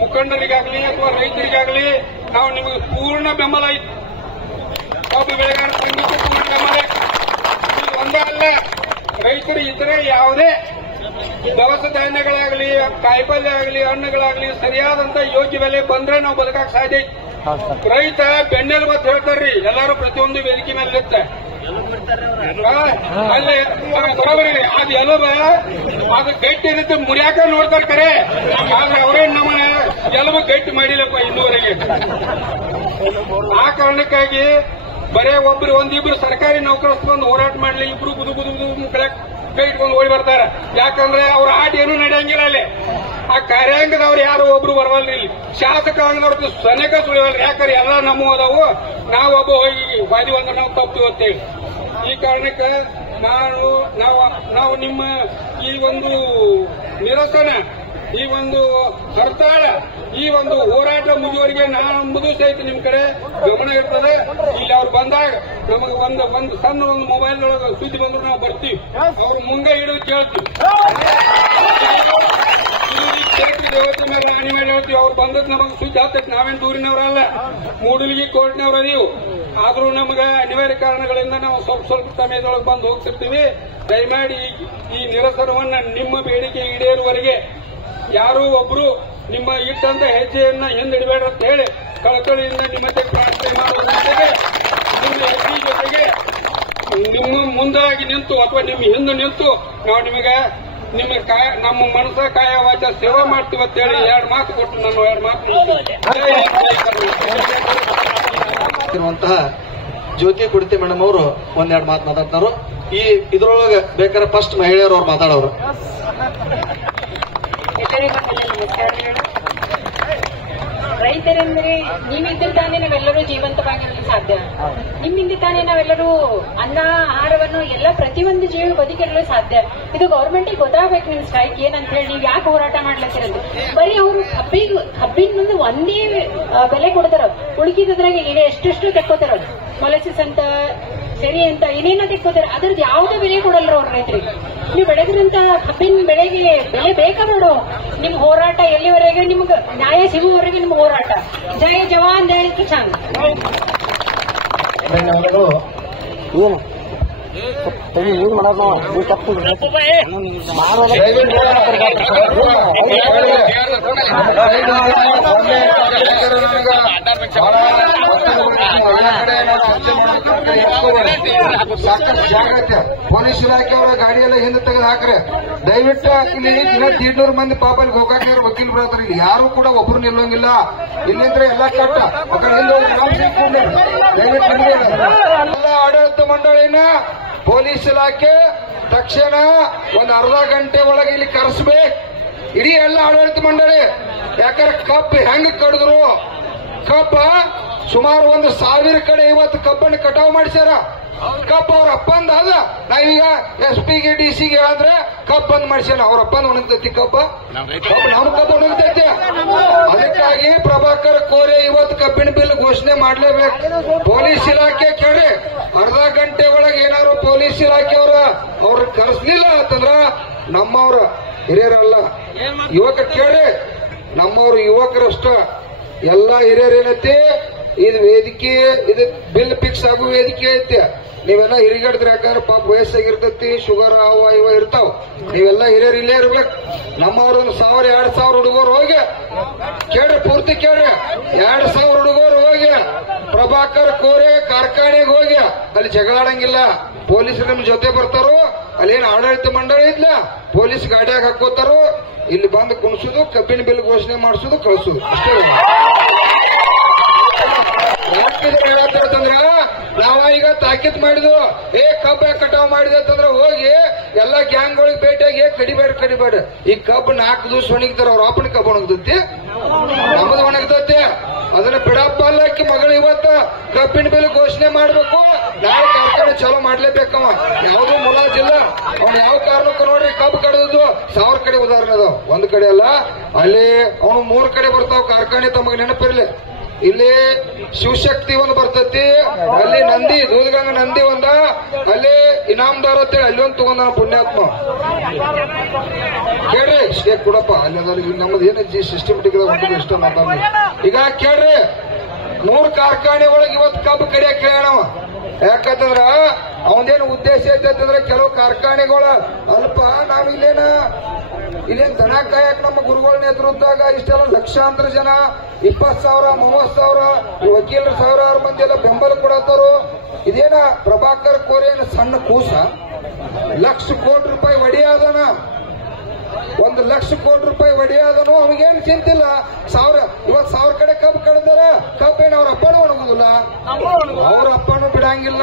ಮುಖಂಡರಿಗಾಗಲಿ ಅಥವಾ ರೈತರಿಗಾಗಲಿ ನಾವು ನಿಮಗೆ ಪೂರ್ಣ ಬೆಂಬಲ ಐತಿ. ಒಬ್ಬ ಬೆಳೆಗಾರ ಸಂಘಕ್ಕೆ ಪೂರ್ಣ ಬೆಂಬಲ. ಇದು ಒಂದೇ ಅಲ್ಲ, ರೈತರು ಇತರೆ ಯಾವುದೇ ದವಸ ಧಾನ್ಯಗಳಾಗಲಿ, ಕಾಯಿಪಲ್ಯ ಆಗಲಿ, ಹಣ್ಣುಗಳಾಗಲಿ ಸರಿಯಾದಂತ ಯೋಗ್ಯ ಬೆಲೆ ಬಂದ್ರೆ ನಾವು ಬದುಕಕ್ಕೆ ಸಾಧ್ಯ ಐತಿ. ರೈತ ಬೆನ್ನೆಲುಬು ಅಂತ ಹೇಳ್ತಾರ್ರಿ, ಎಲ್ಲರೂ ಪ್ರತಿಯೊಂದು ವೇದಿಕೆ ಮೇಲೆ ಇರುತ್ತೆ. ಅಲ್ಲಿ ಬರೋಬರಿ ಅದು ಎಲುಬ ಅದು ಗಟ್ಟಿ ಇರುತ್ತೆ, ಮುರಿಯಾಕ ನೋಡ್ತಾರೆ ಕರೆ, ಆದ್ರೆ ಅವರೇ ನಮ್ಮ ಎಲುಬು ಗಟ್ಟಿ ಮಾಡಿಲ್ಲಪ್ಪ ಇನ್ನೂವರೆಗೆ. ಆ ಕಾರಣಕ್ಕಾಗಿ ಬರೇ ಒಂದಿಬ್ರು ಸರ್ಕಾರಿ ನೌಕರಸ್ಕೊಂಡು ಹೋರಾಟ ಮಾಡ್ಲಿ, ಇಬ್ರು ಬುದು ಕೈ ಇಟ್ಕೊಂಡು ಓಡಿ ಬರ್ತಾರೆ. ಯಾಕಂದ್ರೆ ಅವ್ರ ಆಟ ಏನೂ ನಡೆಯಂಗಿಲ್ಲ ಅಲ್ಲಿ. ಆ ಕಾರ್ಯಾಂಗದವ್ರು ಯಾರು ಒಬ್ರು ಬರವಲ್ರಿ. ಇಲ್ಲಿ ಶಾಸಕಾಂಗದವ್ರದ್ದು ಸನೇಕ ಸುಳಿವಲ್ರಿ. ಯಾಕಂದ್ರೆ ಎಲ್ಲ ನಮ್ಮ ಅದಾವು, ನಾವೊಬ್ಬ ಹೋಗಿ ವಾದಿ ಒಂದು ನಾವು ತಪ್ಪು ಅಂತೇಳಿ. ಈ ಕಾರಣಕ್ಕೆ ನಾವು ನಿಮ್ಮ ಈ ಒಂದು ನಿರಸನ, ಈ ಒಂದು ಹರ್ತಾಳ, ಈ ಒಂದು ಹೋರಾಟ ಮುಗಿಯುವವರೆಗೆ ನಮ್ಮದು ಸಹಿತ ನಿಮ್ ಕಡೆ ಗಮನ ಇರ್ತದೆ. ಇಲ್ಲಿ ಅವ್ರು ಬಂದಾಗ ನಮಗೆ ಒಂದು ಸಣ್ಣ ಒಂದು ಮೊಬೈಲ್ ಒಳಗೆ ಸುದ್ದಿ ಬಂದ್ರು ನಾವು ಬರ್ತೀವಿ, ಅವ್ರು ಮುಂದೆ ಹಿಡಿದು ಕೇಳ್ತೀವಿ. ದೇವತೆ ಮೇಲೆ ನಾನಿ ಮೇಲೆ ಹೇಳ್ತೀವಿ. ಅವ್ರು ಬಂದದ್ದು ನಮಗೆ ಸುದ್ದಿ ಆಗ್ತೈತಿ. ನಾವೇನು ದೂರಿನವರಲ್ಲ, ಮೂಡಲಿಗೆ ಕೋರ್ಟ್ನವ್ರ ಅದೀವು. ಆದ್ರೂ ನಮಗೆ ಅನಿವಾರ್ಯ ಕಾರಣಗಳಿಂದ ನಾವು ಸ್ವಲ್ಪ ಸಮಯದೊಳಗೆ ಬಂದು ಹೋಗ್ತಿರ್ತೀವಿ. ದಯಮಾಡಿ ಈ ನಿರಸನವನ್ನ ನಿಮ್ಮ ಬೇಡಿಕೆ ಈಡೇರುವವರೆಗೆ ಯಾರೂ ಒಬ್ರು ನಿಮ್ಮ ಇಟ್ಟಂತ ಹೆಜ್ಜೆಯನ್ನ ಹಿಂದಿಡಬೇಡ ಅಂತ ಹೇಳಿ ಕಳಕಳಿಯಿಂದ ನಿಮ್ಮತ್ತೆ ಪ್ರಾರ್ಥನೆ ಮಾಡುವ ಜೊತೆಗೆ ನಿಮ್ಮ ಹೆಜ್ಜೆ ಜೊತೆಗೆ ನಿಮ್ಮ ಮುಂದಾಗಿ ನಿಂತು ಅಥವಾ ನಿಮ್ಮ ಹಿಂದೆ ನಿಂತು ನಾವು ನಿಮಗೆ ನಮ್ಮ ಮನಸ್ಸ ಕಾಯ ವಾಚ ಸೇವೆ ಮಾಡ್ತೀವಿ ಅಂತ ಹೇಳಿ 2 ಮಾತು ಕೊಟ್ಟು ನಾನು 2 ಮಾತು ಜ್ಯೋತಿ ಕುಡಿತೆ ಮೇಡಮ್ ಅವರು ಒಂದೆರಡು ಮಾತು ಮಾತಾಡ್ತಾರು. ಈ ಇದ್ರೊಳಗೆ ಬೇಕಾದ್ರೆ ಫಸ್ಟ್ ಮಹಿಳೆಯರು ಅವ್ರು ಮಾತಾಡೋರು. ರೈತರೆಂದರೆ ನೀವಿದ್ದ ತಾನೇ ನಾವೆಲ್ಲರೂ ಜೀವಂತವಾಗಿರಲು ಸಾಧ್ಯ. ನಿಮ್ಮಿಂದ ತಾನೇ ನಾವೆಲ್ಲರೂ ಅನ್ನ ಆಹಾರವನ್ನು ಎಲ್ಲ ಪ್ರತಿಯೊಂದು ಜೀವಿ ಬದುಕಿರಲು ಸಾಧ್ಯ. ಇದು ಗೌರ್ಮೆಂಟಿಗೆ ಗೊತ್ತಾಗಬೇಕು ನಿಮ್ ಸ್ಟ್ರೈಕ್ ಏನಂತ ಹೇಳಿ, ನೀವು ಯಾಕೆ ಹೋರಾಟ ಮಾಡ್ಲತ್ತಿರೋದು. ಬರೀ ಅವರು ಕಬ್ಬಿನ ಮುಂದೆ ಒಂದೇ ಬೆಲೆ ಕೊಡ್ತಾರ, ಉಳುಕಿದ್ರಾಗ ಈಗ ಎಷ್ಟೆಷ್ಟು ತೆಕ್ಕೋತಾರ, ಮೊಲಸಿಸ್ ಅಂತ ಸರಿ ಅಂತ ಏನೇನೋ ತೆಕ್ಕೋತಾರ, ಅದ್ರದ್ದು ಯಾವುದೇ ಬೆಲೆ ಕೊಡಲ್ರ ಅವ್ರ ರೈತರಿಗೆ. ನೀವು ಬೆಳೆದ್ರಂತ ಕಬ್ಬಿನ ಬೆಳೆಗೆ ಬೆಲೆ ಬೇಕಾ ನೋಡು. ನಿಮ್ ಹೋರಾಟ ಎಲ್ಲಿವರೆಗೆ ನಿಮ್ಗೆ ನ್ಯಾಯ ಸಿಗುವವರೆಗೆ ನಿಮ್ ಹೋರಾಟ. ಜೈ ಜವಾನ್ ಜೈ ಕಿಸಾನ್. ಏನು ಮಾಡೋದು ನೀವು ತಪ್ಪು ಸಾಕಷ್ಟು ಜಾಗ್ರತೆ. ಪೊಲೀಸ್ ಇಲಾಖೆ ಅವರ ಗಾಡಿಯೆಲ್ಲ ಹಿಂದೆ ತೆಗೆದು ಹಾಕ್ರೆ. ದಯವಿಟ್ಟು ಇಲ್ಲಿ ದಿನ 100 ಮಂದಿ ಪಾಪ ಇಲ್ಲಿ ಗೋಕಾಕಿನ ವಕೀಲ್ ಬರೋದ್ರಿ. ಇಲ್ಲಿ ಯಾರು ಕೂಡ ಒಬ್ರು ನಿಲ್ಲೋಂಗಿಲ್ಲ. ಇಲ್ಲಿಂದ್ರೆ ಎಲ್ಲ ಕೆಟ್ಟ ಎಲ್ಲ ಆಡಳಿತ ಮಂಡಳಿನ ಪೊಲೀಸ್ ಇಲಾಖೆ ತಕ್ಷಣ ಒಂದು ಅರ್ಧ ಗಂಟೆ ಒಳಗೆ ಇಲ್ಲಿ ಕರೆಸ್ಬೇಕು. ಇಡೀ ಎಲ್ಲ ಆಡಳಿತ ಮಂಡಳಿ. ಯಾಕಂದ್ರೆ ಕಬ್ಬು ಹೆಂಗ್ ಕಡಿದ್ರು, ಕಬ್ಬ ಸುಮಾರು 1,000 ಕಡೆ ಇವತ್ತು ಕಬ್ಬನ್ನು ಕಟಾವು ಮಾಡಿಸ್ಯಾರ. ಕಬ್ಬು ಅವ್ರ ಅಪ್ಪಂದ ಅದ. ನಾವೀಗ SP ಗೆ DC ಗೆ ಹೇಳಿದ್ರೆ ಕಬ್ಬು ಬಂದ್ ಮಾಡಿಸ್ಯಾನ. ಅವ್ರ ಅಪ್ಪಂದ ಒಣಗ್ತೈತಿ ಕಬ್ಬು, ನಮ್ಮ ಕಬ್ಬು ಒಣಗ್ತೈತಿ. ಅದಕ್ಕಾಗಿ ಪ್ರಭಾಕರ್ ಕೋರೆ ಇವತ್ತು ಕಬ್ಬಿನ ಬಿಲ್ ಘೋಷಣೆ ಮಾಡಲೇಬೇಕು. ಪೊಲೀಸ್ ಇಲಾಖೆ ಕೇಳಿ ಅರ್ಧ ಗಂಟೆ ಒಳಗೆ ಏನಾದ್ರು ಪೊಲೀಸ್ ಇಲಾಖೆಯವ್ರ ಅವ್ರ ಕರೆಸ್ಲಿಲ್ಲ ಅಂತಂದ್ರ ನಮ್ಮವ್ರ ಹಿರಿಯರಲ್ಲ ಯುವಕರು ಕೇಳಿ, ನಮ್ಮವ್ರ ಯುವಕರಷ್ಟ ಎಲ್ಲ ಹಿರಿಯರೇನೈತಿ. ಇದು ವೇದಿಕೆ, ಇದು ಬಿಲ್ ಫಿಕ್ಸ್ ಆಗೋ ವೇದಿಕೆ ಐತಿ. ನೀವೆಲ್ಲ ಹಿರಿಗಡ್ದ್ರಿ, ಯಾಕಂದ್ರೆ ಪಾಪ ವಯಸ್ಸಾಗಿರ್ತೈತಿ, ಶುಗರ್ ಅವ ಇವ ಇರ್ತಾವ. ನೀವೆಲ್ಲ ಹಿರಿಯರು ಇಲ್ಲೇ ಇರ್ಬೇಕು. ನಮ್ಮವ್ರೊಂದು 1,000-2,000 ಹುಡುಗರು ಹೋಗಿ ಕೇಳ್ರಿ, ಪೂರ್ತಿ ಕೇಳ್ರಿ. 2,000 ಹುಡುಗರು ಹೋಗಿ ಪ್ರಭಾಕರ್ ಕೋರೆ ಕಾರ್ಖಾನೆಗೆ ಹೋಗಿ ಅಲ್ಲಿ ಜಗಳಾಡಂಗಿಲ್ಲ. ಪೊಲೀಸರು ನಿಮ್ ಜೊತೆ ಬರ್ತಾರೋ, ಅಲ್ಲೇನು ಆಡಳಿತ ಮಂಡಳಿ ಇದ್ಲ, ಪೊಲೀಸ್ ಗಾಡಿಯಾಗ ಹಾಕೋತಾರೋ, ಇಲ್ಲಿ ಬಂದು ಕುಣಿಸೋದು, ಕಬ್ಬಿನ ಬಿಲ್ ಘೋಷಣೆ ಮಾಡಿಸೋದು, ಕಳಿಸೋದು. ಇಷ್ಟೇ ಹೇಳತ್ತಂದ್ರ ನಾವ ಈಗ ತಾಕೀತ್ ಮಾಡಿದ್ವು. ಕಬ್ಬ ಕಟಾವ್ ಮಾಡಿದೆ ಅಂತಂದ್ರೆ ಹೋಗಿ ಎಲ್ಲಾ ಗ್ಯಾಂಗ್ಗಳಿಗೆ ಭೇಟಿಯಾಗಿ ಕಡಿಬೇಡ. ಈ ಕಬ್ಬು 4 ದಿವಸ ಒಣಗಿತಾರ. ಅವ್ರ ಅಪ್ಪನ ಕಬ್ಬು ಒಣಗ್ತೈತಿ, ನಮ್ಮದು ಒಣಗ್ತೈತಿ. ಅದನ್ನ ಬಿಡಪ್ಪ ಅಲ್ಲಕ್ಕಿ ಮಗಳು ಇವತ್ತ ಕಬ್ಬಿನ ಬಿಲ್ ಘೋಷಣೆ ಮಾಡ್ಬೇಕು. ನಾಳೆ ಕಾರ್ಖಾನೆ ಚಾಲೂ ಮಾಡ್ಲೇಬೇಕವ. ಯಾವ್ದು ಮುಲಾಜಿಲ್ಲ. ಅವ್ನು ಯಾವ ಕಾರಣಕ್ಕೂ ನೋಡ್ರಿ ಕಬ್ಬು ಕಡಿದ್ದು 1000 ಕಡೆ ಉದಾಹರಣೆ ಅದಾವ. ಒಂದ್ ಕಡೆ ಅಲ್ಲ, ಅಲ್ಲಿ ಅವನು 3 ಕಡೆ ಬರ್ತಾವ ಕಾರ್ಖಾನೆ. ತಮಗೆ ನೆನಪಿರ್ಲಿ, ಇಲ್ಲಿ ಶಿವಶಕ್ತಿ ಒಂದು ಬರ್ತೈತಿ, ಅಲ್ಲಿ ನಂದಿ ದೂದಗಂಗ ನಂದಿ ಒಂದ, ಅಲ್ಲಿ ಇನಾಮದಾರ್ ಅಂತೇಳಿ ಅಲ್ಲಿ ಒಂದು ತಗೊಂಡ ಪುಣ್ಯಾತ್ಮ. ಕೇಳ್ರಿ, ಸ್ಟೇಕ್ ಕೊಡಪ್ಪ ಅಲ್ಲಿ ನಮ್ಮದು ಏನ ಸಿಸ್ಟಮೆಟಿಕ್ ಇಷ್ಟ ಮಾತಾಡ. ಈಗ ಕೇಳ್ರಿ, 3 ಕಾರ್ಖಾನೆ ಒಳಗೆ ಇವತ್ತು ಕಬ್ಬು ಕಡಿಯಕ್ ಹೇಳವ. ಯಾಕಂತಂದ್ರ ಅವನೇನು ಉದ್ದೇಶ ಐತಂದ್ರೆ ಕೆಲವು ಕಾರ್ಖಾನೆಗಳ ಅಲ್ಪ ನಾವು ಇಲ್ಲೇನ್ ದನ ಕಾಯಕ್ ನಮ್ಮ ಗುರುಗಳ ನೇತೃತ್ವದಾಗ ಇಷ್ಟೆಲ್ಲ ಲಕ್ಷಾಂತರ ಜನ 20,000 30,000 ವಕೀಲರು 1,000 ಮಂದಿ ಎಲ್ಲ ಬೆಂಬಲ ಕೊಡತ್ತಾರು. ಇದೇನ ಪ್ರಭಾಕರ್ ಕೋರೇನ ಸಣ್ಣ ಕೂಸ? ₹1,00,000 ಒಡೆಯಾದನ, 1,00,000 ಒಡೆಯಾದನು. ಅವನಿಗೇನು ಚಿಂತಿಲ್ಲ. ಇವತ್ತು 1000 ಕಡೆ ಕಬ್ಬು ಕಳೆದಾರ. ಕಬ್ಬೇನು ಅವ್ರ ಅಪ್ಪನೂ ಒಣಗುದಿಲ್ಲ, ಅವ್ರ ಅಪ್ಪನೂ ಬಿಡಂಗಿಲ್ಲ.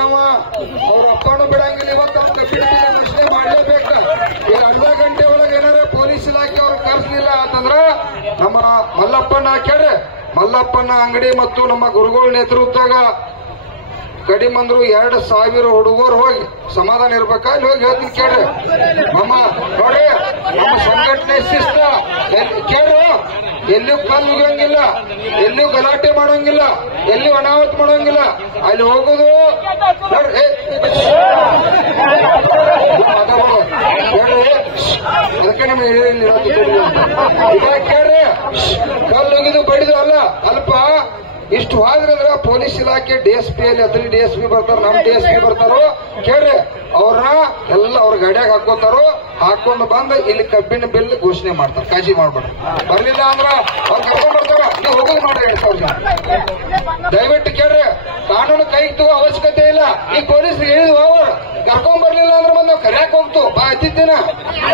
ಅವ್ರ ಅಪ್ಪನೂ ಬಿಡಂಗಿಲ್ಲ. ಇವತ್ತು ಘೋಷಣೆ ಮಾಡಲೇಬೇಕು. ಈಗ ಅರ್ಧ ಗಂಟೆ ಒಳಗೆ ಏನಾರ ಪೊಲೀಸ್ ಇಲಾಖೆ ಅವ್ರು ಕರೆಸಲಿಲ್ಲ ಅಂತಂದ್ರ ನಮ್ಮ ಮಲ್ಲಪ್ಪನ ಕೇಳ್ರಿ, ಮಲ್ಲಪ್ಪನ ಅಂಗಡಿ ಮತ್ತು ನಮ್ಮ ಗುರುಗಳ ನೇತೃತ್ವದಾಗ ಕಡಿಮಂದ್ರು 2,000 ಹುಡುಗರು ಹೋಗಿ ಸಮಾಧಾನ ಇರ್ಬೇಕಾ? ಇಲ್ಲಿ ಹೋಗಿ ಹೇಳ್ತೀನಿ ಕೇಳ್ರಿ. ನಮ್ಮ ನೋಡ್ರಿ, ನಮ್ಮ ಸಂಘಟನೆ ಶಿಸ್ತ ಕೇಳ್ರು. ಎಲ್ಲಿಯೂ ಕಲ್ಲು ಮುಗಿಯಂಗಿಲ್ಲ, ಎಲ್ಲಿಯೂ ಗಲಾಟೆ ಮಾಡೋಂಗಿಲ್ಲ, ಎಲ್ಲಿಯೂ ಅನಾಹುತ ಮಾಡೋಂಗಿಲ್ಲ. ಅಲ್ಲಿ ಹೋಗುದು ನೋಡ್ರಿ, ಅದಕ್ಕೆ ನಮ್ಮ ಈಗ ಕೇಳ್ರಿ, ಕಲ್ಲು ಹೋಗಿದ್ದು ಬಡಿದು ಅಲ್ಲ ಅಲ್ಪ. ಇಷ್ಟು ಹೋದ್ರಂದ್ರ ಪೊಲೀಸ್ ಇಲಾಖೆ DSP ಅಲ್ಲಿ ಅದ್ರಲ್ಲಿ DSP ಬರ್ತಾರ, ನಮ್ DSP ಬರ್ತಾರೋ ಕೇಳ್ರಿ. ಅವ್ರನ್ನ ಎಲ್ಲ ಅವ್ರ ಗಾಡಿಯಾಗ ಹಾಕೋತಾರೋ, ಹಾಕೊಂಡು ಬಂದು ಇಲ್ಲಿ ಕಬ್ಬಿನ ಬಿಲ್ ಘೋಷಣೆ ಮಾಡ್ತಾರ. ಕಾಳಜಿ ಮಾಡ್ಬೇಡ್ರಿ. ಬರ್ಲಿಲ್ಲ ಅಂದ್ರ ಅವ್ರು ಕರ್ಕೊಂಡ್ ಬರ್ತಾರ. ನೀವು ಹೋಗೋದು ಮಾಡ್ರಿ. 2,000 ಜನ ದಯವಿಟ್ಟು ಕೇಳ್ರಿ. ಕಾನೂನು ಕೈಗೆ ತಗೋ ಅವಶ್ಯಕತೆ ಇಲ್ಲ. ಈ ಪೊಲೀಸ್ ಹೇಳಿದ್ವು, ಅವ್ರು ಕರ್ಕೊಂಡ್ ಬರ್ಲಿಲ್ಲ ಅಂದ್ರೆ ಬಂದು ನಾವು ಕರ್ಯಾಕ್ ಹೋಗ್ತು. ಹತ್ತಿದ್ದೇನ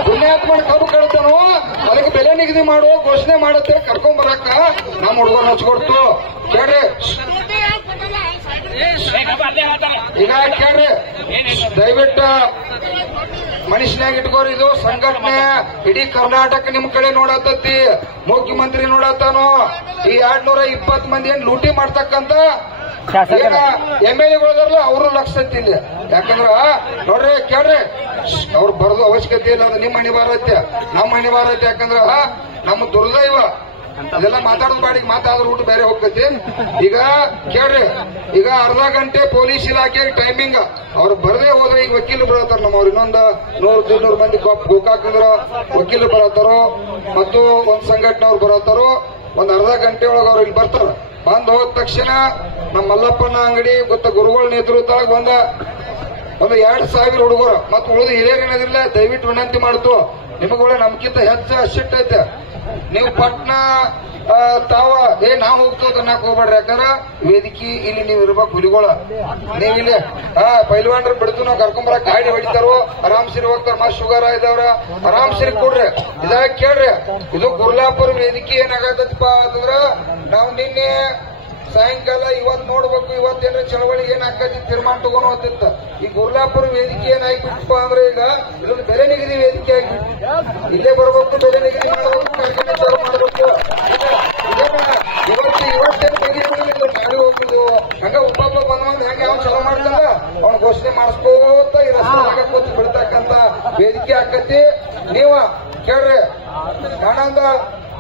ಪುಣ್ಯಾತ್ಮ ಕಬ್ಬು ಕಳ್ತಾನೋ, ಅದಕ್ಕೆ ಬೆಲೆ ನಿಗದಿ ಮಾಡುವ ಘೋಷಣೆ ಮಾಡುತ್ತೆ. ಕರ್ಕೊಂಡ್ ಬರಕ್ಕ ನಮ್ಮ ಹುಡುಗರು ಹಚ್ಕೊಡ್ತು ಕೇಳ್ರಿ. ಈಗ ಕೇಳ್ರಿ, ದಯವಿಟ್ಟು ಮನುಷ್ಯನಾಗ ಇಟ್ಕೋರಿ. ಇದು ಸಂಘಟನೆ ಇಡೀ ಕರ್ನಾಟಕ ನಿಮ್ ಕಡೆ ನೋಡತ್ತತಿ. ಮುಖ್ಯಮಂತ್ರಿ ನೋಡತ್ತಾನೋ ಈ 220 ಮಂದಿ ಏನ್ ಲೂಟಿ ಮಾಡ್ತಕ್ಕಂತ MLA ಅವರು ಲಕ್ಷ ಇಲ್ಲಿ. ಯಾಕಂದ್ರ ನೋಡ್ರಿ ಕೇಳ್ರಿ, ಅವ್ರು ಬರೋದು ಅವಶ್ಯಕತೆ ಇಲ್ಲ. ಅದು ನಿಮ್ಮ ಅನಿವಾರ್ಯ ಐತೆ, ನಮ್ಮ ಅನಿವಾರ್ಯ ಐತೆ. ಯಾಕಂದ್ರ ನಮ್ಮ ದುರ್ದೈವ ಇದೆಲ್ಲ ಮಾತಾಡೋದು ಬಾಡಿಗೆ ಮಾತಾಡೋದು ಊಟ ಬೇರೆ ಹೋಗ್ತೈತಿ. ಈಗ ಕೇಳ್ರಿ, ಈಗ ಅರ್ಧ ಗಂಟೆ ಪೊಲೀಸ್ ಇಲಾಖೆ ಟೈಮಿಂಗ್ ಅವ್ರು ಬರದೇ ಹೋದ್ರೆ ಈಗ ವಕೀಲರು ಬರತ್ತಾರ. ನಮ್ಮವ್ರು ಇನ್ನೊಂದು 100-200 ಮಂದಿ ಗೋಕಾಕಂದ್ರ ವಕೀಲರು ಬರತ್ತಾರೋ ಮತ್ತು ಒಂದ್ ಸಂಘಟನೆಯವ್ರು ಬರತ್ತಾರೋ. ಒಂದ್ ಅರ್ಧ ಗಂಟೆ ಒಳಗೆ ಅವ್ರು ಇಲ್ಲಿ ಬರ್ತಾರ. ಬಂದ್ ಹೋದ ತಕ್ಷಣ ನಮ್ಮ ಮಲ್ಲಪ್ಪನ ಅಂಗಡಿ ಗೊತ್ತ ಗುರುಗಳ ನೇತೃತ್ವದಾಗ ಒಂದು 2,000 ಹುಡುಗರು ಮತ್ತು ಉಳಿದು ಹಿರಿಯರೇನದಿಲ್ಲ. ದಯವಿಟ್ಟು ವಿನಂತಿ ಮಾಡ್ತು, ನಿಮಗಳ ನಮ್ಗಿಂತ ಹೆಚ್ಚು ಶಿಟ್ ಐತೆ. ನೀವು ಪಟ್ನ ತಾವ ನಾವು ಹೋಗ್ತದ ಅನ್ನಕ್ ಹೋಗ್ಬೇಡ್ರಿ. ಯಾಕಂದ್ರ ವೇದಿಕೆ ಇಲ್ಲಿ ನೀವು ಇರ್ಬೇಕು. ಹುಲಿಗೋಳ ನೀವಿಲ್ಲಿ ಪೈಲ್ವಾನ್ರು ಬಿಡ್ತು ನಾವು ಕರ್ಕೊಂಬರಕ್ ಗಾಡಿ ಹೊಡಿತಾರೋ ಆರಾಮ್ಸಿರಿ ಹೋಗ್ತಾರ. ಮತ್ ಶುಗರ್ ಇದಾವ್ರ ಆರಾಮ್ಸಿರಿ ಕೊಡ್ರಿ. ಇದಾಗ ಕೇಳ್ರಿ, ಇದು ಗುರ್ಲಾಪುರ ವೇದಿಕೆ ಏನಾಗತ್ತಪ್ಪ ಅಂತಂದ್ರ ನಾವು ನಿನ್ನೆ ಸಾಯಂಕಾಲ ಇವತ್ ನೋಡ್ಬೇಕು. ಇವತ್ತೇನ್ರ ಚಳವಳಿಗೆ ಏನ್ ಹಾಕತಿ ತೀರ್ಮಾನ ತಗೊಂಡು ಹೋಗ್ತಿತ್ತ. ಈ ಗುರ್ಲಾಪುರ ವೇದಿಕೆ ಏನಾಗ್ಬಿಟ್ಟಪ್ಪ ಅಂದ್ರೆ ಈಗ ಇಲ್ಲೊಂದು ಬೆಲೆ ನಿಗದಿ ವೇದಿಕೆ ಆಗ್ಬಿಟ್ಟು ಇಲ್ಲೇ ಬರ್ಬೇಕು, ಬೆಲೆ ನಿಗದಿ ಮಾಡ್ಬೇಕು. ಇವತ್ತೇನು ತೆಗಿಯೋದಿಲ್ಲ, ನಾಳೆ ಹೋಗುದು. ಹಂಗ ಒಬ್ಬೊಬ್ಬ ಬಂದ್ ಹೆಂಗ ಅವ್ನು ಚಲೋ ಮಾಡ್ತಾನ ಅವ್ನ ಘೋಷಣೆ ಮಾಡಿಸ್ಕೋತ ಈ ರಸ್ತೆ ಕೂತು ಬಿಡ್ತಕ್ಕಂತ ವೇದಿಕೆ ಆಕತಿ. ನೀವ ಕೇಳ್ರಿ, ನಾನೊಂದ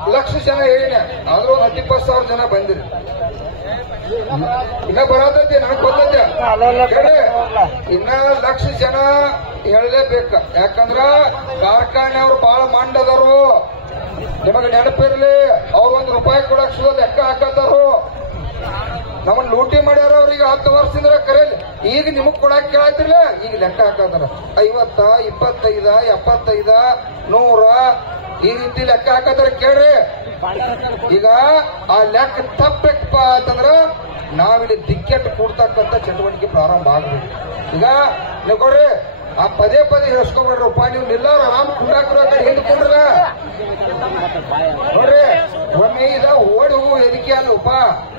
1,00,000 ಜನ ಹೇಳಿನ, ಆದ್ರೂ 10-20,000 ಜನ ಬಂದಿರಿ. ಇನ್ನ ಬರತೈತಿ ನನಗ್ ಗೊತ್ತೈತೆ. ಇನ್ನ 1,00,000 ಜನ ಹೇಳಲೇಬೇಕ. ಯಾಕಂದ್ರ ಕಾರ್ಖಾನೆಯವ್ರು ಬಹಳ ಮಂಡದರು. ನಿಮಗೆ ನೆನಪಿರ್ಲಿ, ಅವ್ರು ₹1 ಕೊಡಕ್ ಸುದ ಲೆಕ್ಕ ಹಾಕತ್ತಾರು. ನಮ್ಮನ್ನ ಲೂಟಿ ಮಾಡ್ಯಾರ ಅವ್ರಿಗೆ 10 ವರ್ಷದಿಂದ ಕರೆಯಲಿ. ಈಗ ನಿಮಗ್ ಕೊಡಕ್ ಕೇಳತ್ತಿರ್ಲ, ಈಗ ಲೆಕ್ಕ ಹಾಕತ್ತಾರ 50, 25, 75, 100 ಈ ರೀತಿ ಲೆಕ್ಕ ಹಾಕತ್ತಾರ. ಕೇಳ್ರಿ, ಈಗ ಆ ಲೆಕ್ಕ ತಪ್ಪಬೇಕಪ್ಪ ಅಂತಂದ್ರ ನಾವಿಲ್ಲಿ ದಿಕ್ಕೆಟ್ಟು ಕೂಡ್ತಕ್ಕಂಥ ಚಟುವಟಿಕೆ ಪ್ರಾರಂಭ ಆಗ್ಬೇಕು. ಈಗ ನೀವು ಕೊಡ್ರಿ, ಆ ಪದೇ ಹೇಳ್ಸ್ಕೊಬೇಡ್ರಪ್ಪ. ನೀವು ನಿಲ್ಲಾರ ಆರಾಮ್ ಕುಂಡಾಕ್ರ ಹಿಂದ್ಕೊಂಡ್ರ ನೋಡ್ರಿ, ಒಮ್ಮೆ ಇದ ಓಡಿ ಹೋಗುವ ವೇದಿಕೆ ಅಲ್ಲಪ್ಪ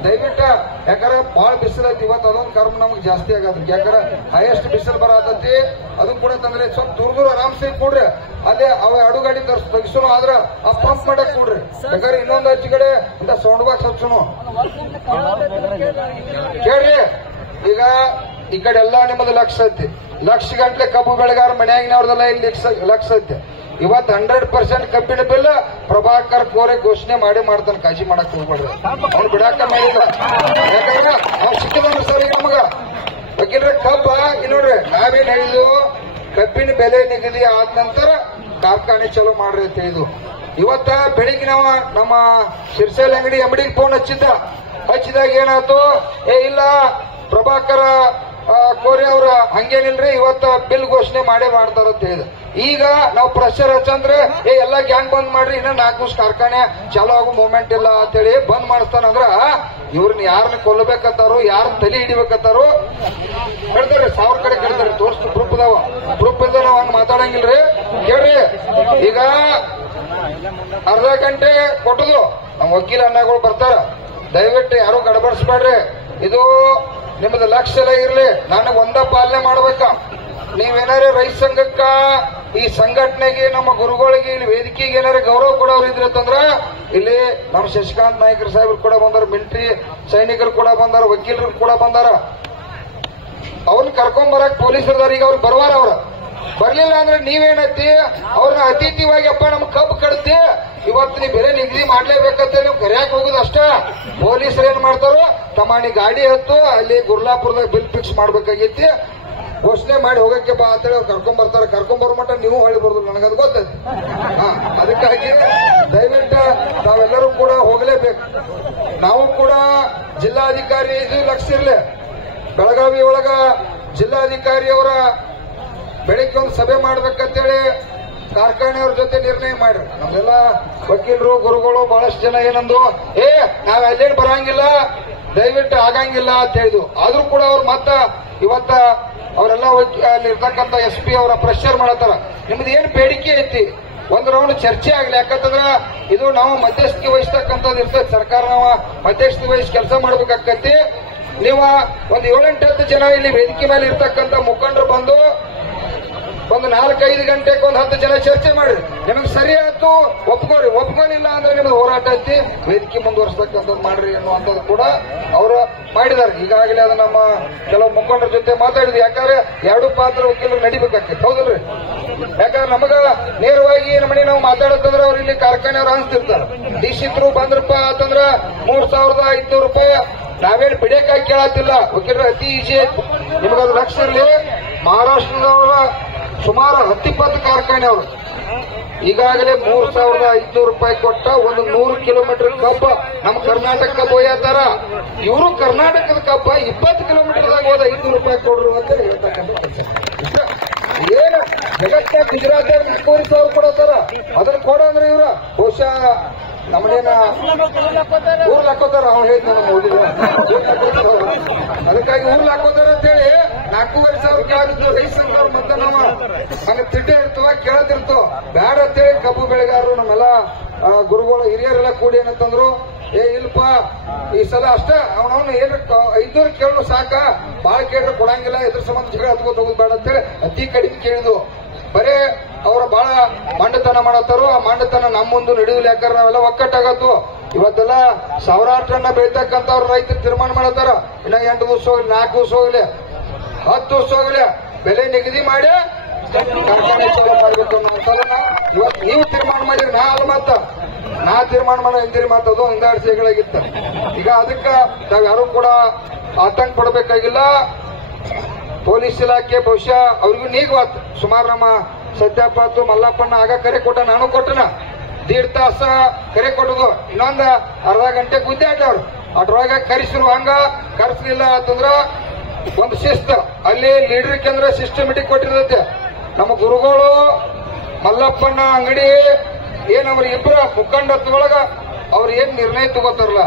ದಯವಿಟ್ಟ. ಯಾಕಂದ್ರೆ ಬಾಳ ಬಿಸಿಲು ಐತಿ ಇವತ್ತು. ಅದೊಂದು ಕರ್ಮ ನಮ್ಗೆ ಜಾಸ್ತಿ ಆಗದ್ರಿ. ಯಾಕಂದ್ರೆ ಹೈಯೆಸ್ಟ್ ಬಿಸಿಲು ಬರತೈತಿ. ಅದು ಕೂಡ ತಂದ್ರೆ ಸ್ವಲ್ಪ ದೂರ ಆರಾಮ್ಸೆ ಕೂಡ್ರಿ. ಅಲ್ಲೇ ಅವ ಅಡುಗಾಡಿ ತೆಗಿಸೋನು ಆದ್ರ ಆ ಪಂಪ್ ಮಾಡಕ್ ಕೂಡ್ರಿ. ಯಾಕಂದ್ರೆ ಇನ್ನೊಂದು ಹಚ್ಚಿ ಕಡೆ ಇಂತ ಸೌಂಡ್ ಬಾಕ್ಸ್ ಹಚ್ಚೋನು. ಕೇಳ್ರಿ, ಈಗ ಈ ಕಡೆ ಎಲ್ಲಾ ನಿಮ್ಮದು ಲಕ್ಷ ಐತಿ. 1,00,000 ಗಂಟ್ಲೆ ಕಬ್ಬು ಬೆಳೆಗಾರ ಮನ್ಯಾಗಿನವ್ರದೆಲ್ಲ ಇಲ್ಲಿ ಲಕ್ಷ ಐತಿ. ಇವತ್ತು 100% ಕಬ್ಬಿನ ಬಿಲ್ ಪ್ರಭಾಕರ್ ಕೋರೆ ಘೋಷಣೆ ಮಾಡ್ತಾನೆ. ಕಾಳಜಿ ಮಾಡಕ್ ಹೋಗ್ಬೇಡ್ರಿ, ಅವ್ನು ಬಿಡಾಕ ಮಾಡಿಲ್ಲ. ಯಾಕಂದ್ರೆ ಅವ್ನು ಸಿಕ್ಕಿದ್ರೆ ಸರಿ ನಮಗ ವಕೀಲ್ರ ಕಬ್ಬ ನೋಡ್ರಿ. ನಾವೇನ್ ಹೇಳಿದ್ವು, ಕಬ್ಬಿನ ಬೆಲೆ ನಿಗದಿ ಆದ ನಂತರ ಕಾರ್ಖಾನೆ ಚಲೋ ಮಾಡ್ರಿ ಅಂತ ಹೇಳಿದ್ವು. ಇವತ್ತ ಬೆಳಿಗ್ಗೆ ನಾವು ನಮ್ಮ ಶಿರ್ಸೇಲ್ ಅಂಗಡಿ MDಗೆ ಫೋನ್ ಹಚ್ಚಿದಾಗ ಏನಾಯ್ತು, ಇಲ್ಲ ಪ್ರಭಾಕರ ಕೋರೆ ಅವ್ರ ಹಂಗೇನಿಲ್ರಿ, ಇವತ್ತ ಬಿಲ್ ಘೋಷಣೆ ಮಾಡ್ತಾರ ಅಂತ ಹೇಳಿದ. ಈಗ ನಾವು ಪ್ರೆಷರ್ ಹಚ್ಚಂದ್ರೆ ಎಲ್ಲಾ ಗ್ಯಾಂಗ್ ಬಂದ್ ಮಾಡ್ರಿ, ಇನ್ನ 4 ದಿವಸ ಕಾರ್ಖಾನೆ ಚಾಲೂ ಆಗೋ ಮೂಮೆಂಟ್ ಇಲ್ಲ ಅಂತೇಳಿ ಬಂದ್ ಮಾಡಿಸ್ತಾನಂದ್ರ ಇವ್ರನ್ನ ಯಾರನ್ನ ಕೊಲ್ಲಬೇಕಂತಾರೋ, ಯಾರನ್ನ ತಲೆ ಹಿಡಿಬೇಕಂತಾರೋ ಹೇಳ್ತಾರೆ. 1000 ಕಡೆ ಕೇಳ್ತಾರೆ, ತೋರಿಸ್ತು ಪ್ರೂಫ್ ಇದಾವ. ಪ್ರೂಫ್ ಇಲ್ದ ನಾವ್ ಹಂಗ ಮಾತಾಡಂಗಿಲ್ರಿ. ಕೇಳ್ರಿ, ಈಗ ಅರ್ಧ ಗಂಟೆ ಕೊಟ್ಟದು ನಮ್ಮ ವಕೀಲ ಅಣ್ಣಗಳು ಬರ್ತಾರ. ದಯವಿಟ್ಟು ಯಾರು ಗಡಬಡಿಸ್ಬೇಡ್ರಿ. ಇದು ನಿಮ್ಮದು ಲಕ್ಷ್ಯ ಇರ್ಲಿ, ನನಗೆ ಒಂದ ಪಾಲನೆ ಮಾಡ್ಬೇಕ. ನೀವೇನಾರ ರೈತ ಸಂಘಕ್ಕ ಈ ಸಂಘಟನೆಗೆ ನಮ್ಮ ಗುರುಗಳಿಗೆ ಇಲ್ಲಿ ವೇದಿಕೆಗೆ ಏನಾರ ಗೌರವ ಕೊಡೋರು ಇದ್ರಂದ್ರ ಇಲ್ಲಿ ನಮ್ಮ ಶಶಿಕಾಂತ್ ನಾಯ್ಕರ್ ಸಾಹೇಬ್ರು ಕೂಡ ಬಂದಾರ, ಮಿಲಿಟರಿ ಸೈನಿಕರು ಕೂಡ ಬಂದಾರ, ವಕೀಲರು ಕೂಡ ಬಂದಾರ. ಅವ್ರನ್ನ ಕರ್ಕೊಂಬರಕ್ ಪೊಲೀಸರದಾರ. ಈಗ ಅವ್ರು ಬರ್ವಾರ, ಅವ್ರ ಬರ್ಲಿಲ್ಲ ಅಂದ್ರೆ ನೀವೇನೈತಿ ಅವ್ರನ್ನ ಅತಿಥಿವಾಗಿ ಅಪ್ಪ ನಮ್ ಕಬ್ಬು ಕಡ್ತಿ ಇವತ್ತು ನೀವು ಬೇರೆ ನಿಗದಿ ಮಾಡ್ಲೇಬೇಕಂತ ನೀವು ಕರೆಯಾಕ್ ಹೋಗುದು ಅಷ್ಟ. ಪೊಲೀಸರು ಏನ್ ಮಾಡ್ತಾರೋ, ತಮಾಣಿ ಗಾಡಿ ಹತ್ತು ಅಲ್ಲಿ ಗುರ್ಲಾಪುರದಾಗ ಬಿಲ್ ಫಿಕ್ಸ್ ಮಾಡ್ಬೇಕಾಗೈತಿ, ಘೋಷಣೆ ಮಾಡಿ ಹೋಗಕ್ಕೆ ಬಾ ಅಂತೇಳಿ ಅವ್ರು ಕರ್ಕೊಂಡ್ಬರ್ತಾರೆ. ಕರ್ಕೊಂಡ್ಬರೋ ಮಟ್ಟ ನೀವು ಹೊಳಿ ಬರೋದಿಲ್ಲ, ನನಗದು ಗೊತ್ತೈತಿ. ಅದಕ್ಕಾಗಿ ದಯವಿಟ್ಟು ನಾವೆಲ್ಲರೂ ಕೂಡ ಹೋಗಲೇಬೇಕು. ನಾವು ಕೂಡ ಜಿಲ್ಲಾಧಿಕಾರಿ ಇದು ಲಕ್ಷ್ಯ ಇರ್ಲಿ. ಬೆಳಗಾವಿ ಒಳಗ ಜಿಲ್ಲಾಧಿಕಾರಿಯವರ ಬೆಳಿಗ್ಗೆ ಒಂದು ಸಭೆ ಮಾಡ್ಬೇಕಂತೇಳಿ ಕಾರ್ಖಾನೆಯವ್ರ ಜೊತೆ ನಿರ್ಣಯ ಮಾಡ್ರಿ. ನಮ್ದೆಲ್ಲ ವಕೀಲರು ಗುರುಗಳು ಬಹಳಷ್ಟು ಜನ ಏನಂದ್ರು, ನಾವ್ ಅಲ್ಲೇನು ಬರಂಗಿಲ್ಲ, ದಯವಿಟ್ಟು ಆಗಂಗಿಲ್ಲ ಅಂತ ಹೇಳಿದ್ವು. ಆದ್ರೂ ಕೂಡ ಅವ್ರು ಮತ್ತ ಇವತ್ತ ಅವರೆಲ್ಲ ಅಲ್ಲಿ ಇರ್ತಕ್ಕಂಥ SP ಅವರ ಪ್ರೆಷರ್ ಮಾಡತ್ತಾರ. ನಿಮ್ದು ಏನ್ ಬೇಡಿಕೆ ಐತಿ ಒಂದ್ ರೌಂಡ್ ಚರ್ಚೆ ಆಗ್ಲಿ. ಯಾಕಂತಂದ್ರ ಇದು ನಾವು ಮಧ್ಯಸ್ಥಿಕೆ ವಹಿಸ್ತಕ್ಕಂಥದ್ದು ಇರ್ತೈತಿ. ಸರ್ಕಾರ ನಾವು ಮಧ್ಯಸ್ಥಿಕೆ ವಹಿಸಿ ಕೆಲಸ ಮಾಡ್ಬೇಕಾಕತಿ. ನೀವು ಒಂದು 7-8 ಜನ ಇಲ್ಲಿ ವೇದಿಕೆ ಮೇಲೆ ಇರ್ತಕ್ಕಂಥ ಮುಖಂಡರು ಬಂದು ಒಂದು 4-5 ಗಂಟೆಗೆ ಒಂದು 10 ಜನ ಚರ್ಚೆ ಮಾಡಿ ನಿಮಗೆ ಸರಿ ಆಯ್ತು ಒಪ್ಕೋರಿ, ಒಪ್ಕೊಂಡಿಲ್ಲ ಅಂದ್ರೆ ನಿಮ್ಗೆ ಹೋರಾಟ ಐತಿ, ವೇದಿಕೆ ಮುಂದುವರಿಸತಕ್ಕಂಥದ್ದು ಮಾಡ್ರಿ ಅನ್ನುವಂಥದ್ದು ಕೂಡ ಅವರು ಮಾಡಿದ್ದಾರೆ. ಈಗಾಗಲೇ ಅದು ನಮ್ಮ ಕೆಲವು ಮುಖಂಡರ ಜೊತೆ ಮಾತಾಡಿದ್ವಿ. ಯಾಕಂದ್ರೆ ಎರಡು ಪಾತ್ರ ವಕೀಲರು ನಡಿಬೇಕಾಗ್ತೈತೆ, ಹೌದಲ್ರಿ? ಯಾಕಂದ್ರೆ ನಮಗ ನೇರವಾಗಿ ನಮ್ಮನೆ ನಾವು ಮಾತಾಡೋದಂದ್ರೆ ಅವ್ರು ಇಲ್ಲಿ ಕಾರ್ಖಾನೆಯವ್ರು ಅನಿಸ್ತಿರ್ತಾರೆ. ಡಿಸಿ ಥ್ರೂ ಬಂದ್ರಪ್ಪ ಅಂತಂದ್ರ 3,500 ರೂಪಾಯಿ ನಾವೇನು ಬಿಡಕಾಗಿ ಕೇಳತ್ತಿಲ್ಲ. ವಕೀಲರು ಅತಿ ಈಜಿ ಐತಿ, ನಿಮಗದು ಲಕ್ಷ ಇರಲಿ. ಮಹಾರಾಷ್ಟ್ರದವರ ಸುಮಾರು 10-20 ಕಾರ್ಖಾನೆ ಅವರು ಈಗಾಗಲೇ 3,500 ರೂಪಾಯಿ ಕೊಟ್ಟ ಒಂದು 100 ಕಿಲೋಮೀಟರ್ ಕಬ್ಬ ನಮ್ಮ ಕರ್ನಾಟಕ ಒಯ್ಯತಾರ. ಇವರು ಕರ್ನಾಟಕದ ಕಬ್ಬ 20 ಕಿಲೋಮೀಟರ್ದಾಗ ಹೋದ 500 ರೂಪಾಯಿ ಕೊಡ್ರು ಅಂತ ಹೇಳ್ತಕ್ಕಂಥ ಏನು ಜಗತ್ತ ಗುಜರಾತ್ 4,000 ಕೊಡತ್ತಾರ. ಅದನ್ನ ಕೊಡಂದ್ರೆ ಇವ್ರ ಬಹುಶಃ ನಮ್ಮನೇನ ಊರ್ಲ್ ಹಾಕೋತಾರ. ಅವ್ನು ಹೇಳಿದ್ ನಾನು ಓದಿಲ್ಲ, ಅದಕ್ಕಾಗಿ ಊರ್ಲ್ ಹಾಕೋತಾರ ಅಂತೇಳಿ 4,500 ಕಾದಿದ್ದು ರೈತರು ಮತ್ತೆ ನಾವು ಹಂಗ ತಿಡ್ಡೆ ಇರ್ತವ ಕೇಳತಿರ್ತವ ಬ್ಯಾಡ ಅಂತೇಳಿ ಕಬ್ಬು ಬೆಳೆಗಾರರು ನಮ್ಮೆಲ್ಲ ಗುರುಗಳು ಹಿರಿಯರೆಲ್ಲ ಕೂಡಿ ಏನಂತಂದ್ರು, ಇಲ್ಪ ಈ ಸಲ ಅಷ್ಟೇ ಅವನವನು ಏನು 500 ಕೇಳಲು ಸಾಕ, ಬಾಳ ಕೇಳಿದ್ರೆ ಕೊಡಂಗಿಲ್ಲ, ಇದ್ರ ಸಂಬಂಧ ಜಗಳ ಹತ್ಕೋತ ಹೋಗುದು ಬೇಡ ಅಂತೇಳಿ ಅತಿ ಕಡಿಮೆ ಕೇಳಿದ್ವು. ಬರೇ ಅವ್ರ ಬಹಳ ಮಂಡತನ ಮಾಡತ್ತಾರು. ಆ ಮಂಡತನ ನಮ್ಮ ಮುಂದೆ ನಡೆಯುದಿಲ್ಲ. ಯಾಕಂದ್ರೆ ನಾವೆಲ್ಲ ಒಕ್ಕಟ್ಟಾಗತ್ತು. ಇವತ್ತೆಲ್ಲ ಸಾವಿರಾರು ಟನ್ ಬೆಳಿತಕ್ಕಂಥವ್ರು ರೈತರು ತೀರ್ಮಾನ ಮಾಡತ್ತಾರ. ಇನ್ನ 8 ದಿವಸ ಹೋಗ್ಲಿ, 4 ದಿವಸ ಹೋಗ್ಲಿ, 10 ದಿವಸ ಹೋಗ್ಲಿ, ಬೆಲೆ ನಿಗದಿ ಮಾಡಿ ಕಾರ್ಖಾನೆ ಚಾಲೂ ಮಾಡ್ಬೇಕು ಅನ್ನೋದನ್ನ ಇವತ್ತು ನೀವು ತೀರ್ಮಾನ ಮಾಡಿರಿ. ನಾ ಅಲ್ಲ ಮತ್ತ ನಾ ತೀರ್ಮಾನ ಮಾಡೋ ಹಿಂದಿರಿ ಮಾತದು ಹಿಂದಾಡ್ಸಿಗಳಾಗಿತ್ತ. ಈಗ ಅದಕ್ಕೆ ನಾವ್ಯಾರು ಕೂಡ ಆತಂಕ ಪಡಬೇಕಾಗಿಲ್ಲ. ಪೊಲೀಸ್ ಇಲಾಖೆ ಬಹುಶಃ ಅವ್ರಿಗೂ ನೀಗವಾತ್. ಸುಮಾರು ನಮ್ಮ ಸತ್ಯಪಾತು ಮಲ್ಲಪ್ಪಣ್ಣ ಆಗ ಕರೆ ಕೊಟ್ಟ, ನಾನು ಕೊಟ್ಟನ 1.5 ತಾಸ ಕರೆ ಕೊಟ್ಟದು. ಇನ್ನೊಂದು ಅರ್ಧ ಗಂಟೆ ಗುದ್ದಾಡ್ಯವ್ರು. ಅದ್ರೊಳಗ ಕರೆಸಿರು. ಹಂಗ ಕರೆಸಲಿಲ್ಲ ಅಂತಂದ್ರ ಒಂದು ಶಿಸ್ತು ಅಲ್ಲಿ ಲೀಡರ್ ಕೇಂದ್ರ ಸಿಸ್ಟಮೆಟಿಕ್ ಕೊಟ್ಟಿರ್ತೈತೆ. ನಮ್ಮ ಗುರುಗಳು ಮಲ್ಲಪ್ಪಣ್ಣ ಅಂಗಡಿ ಏನವ್ರ ಇಬ್ಬರ ಮುಖಂಡತ್ವೊಳಗ ಅವ್ರು ಏನ್ ನಿರ್ಣಯ ತಗೋತಾರಲ್ಲ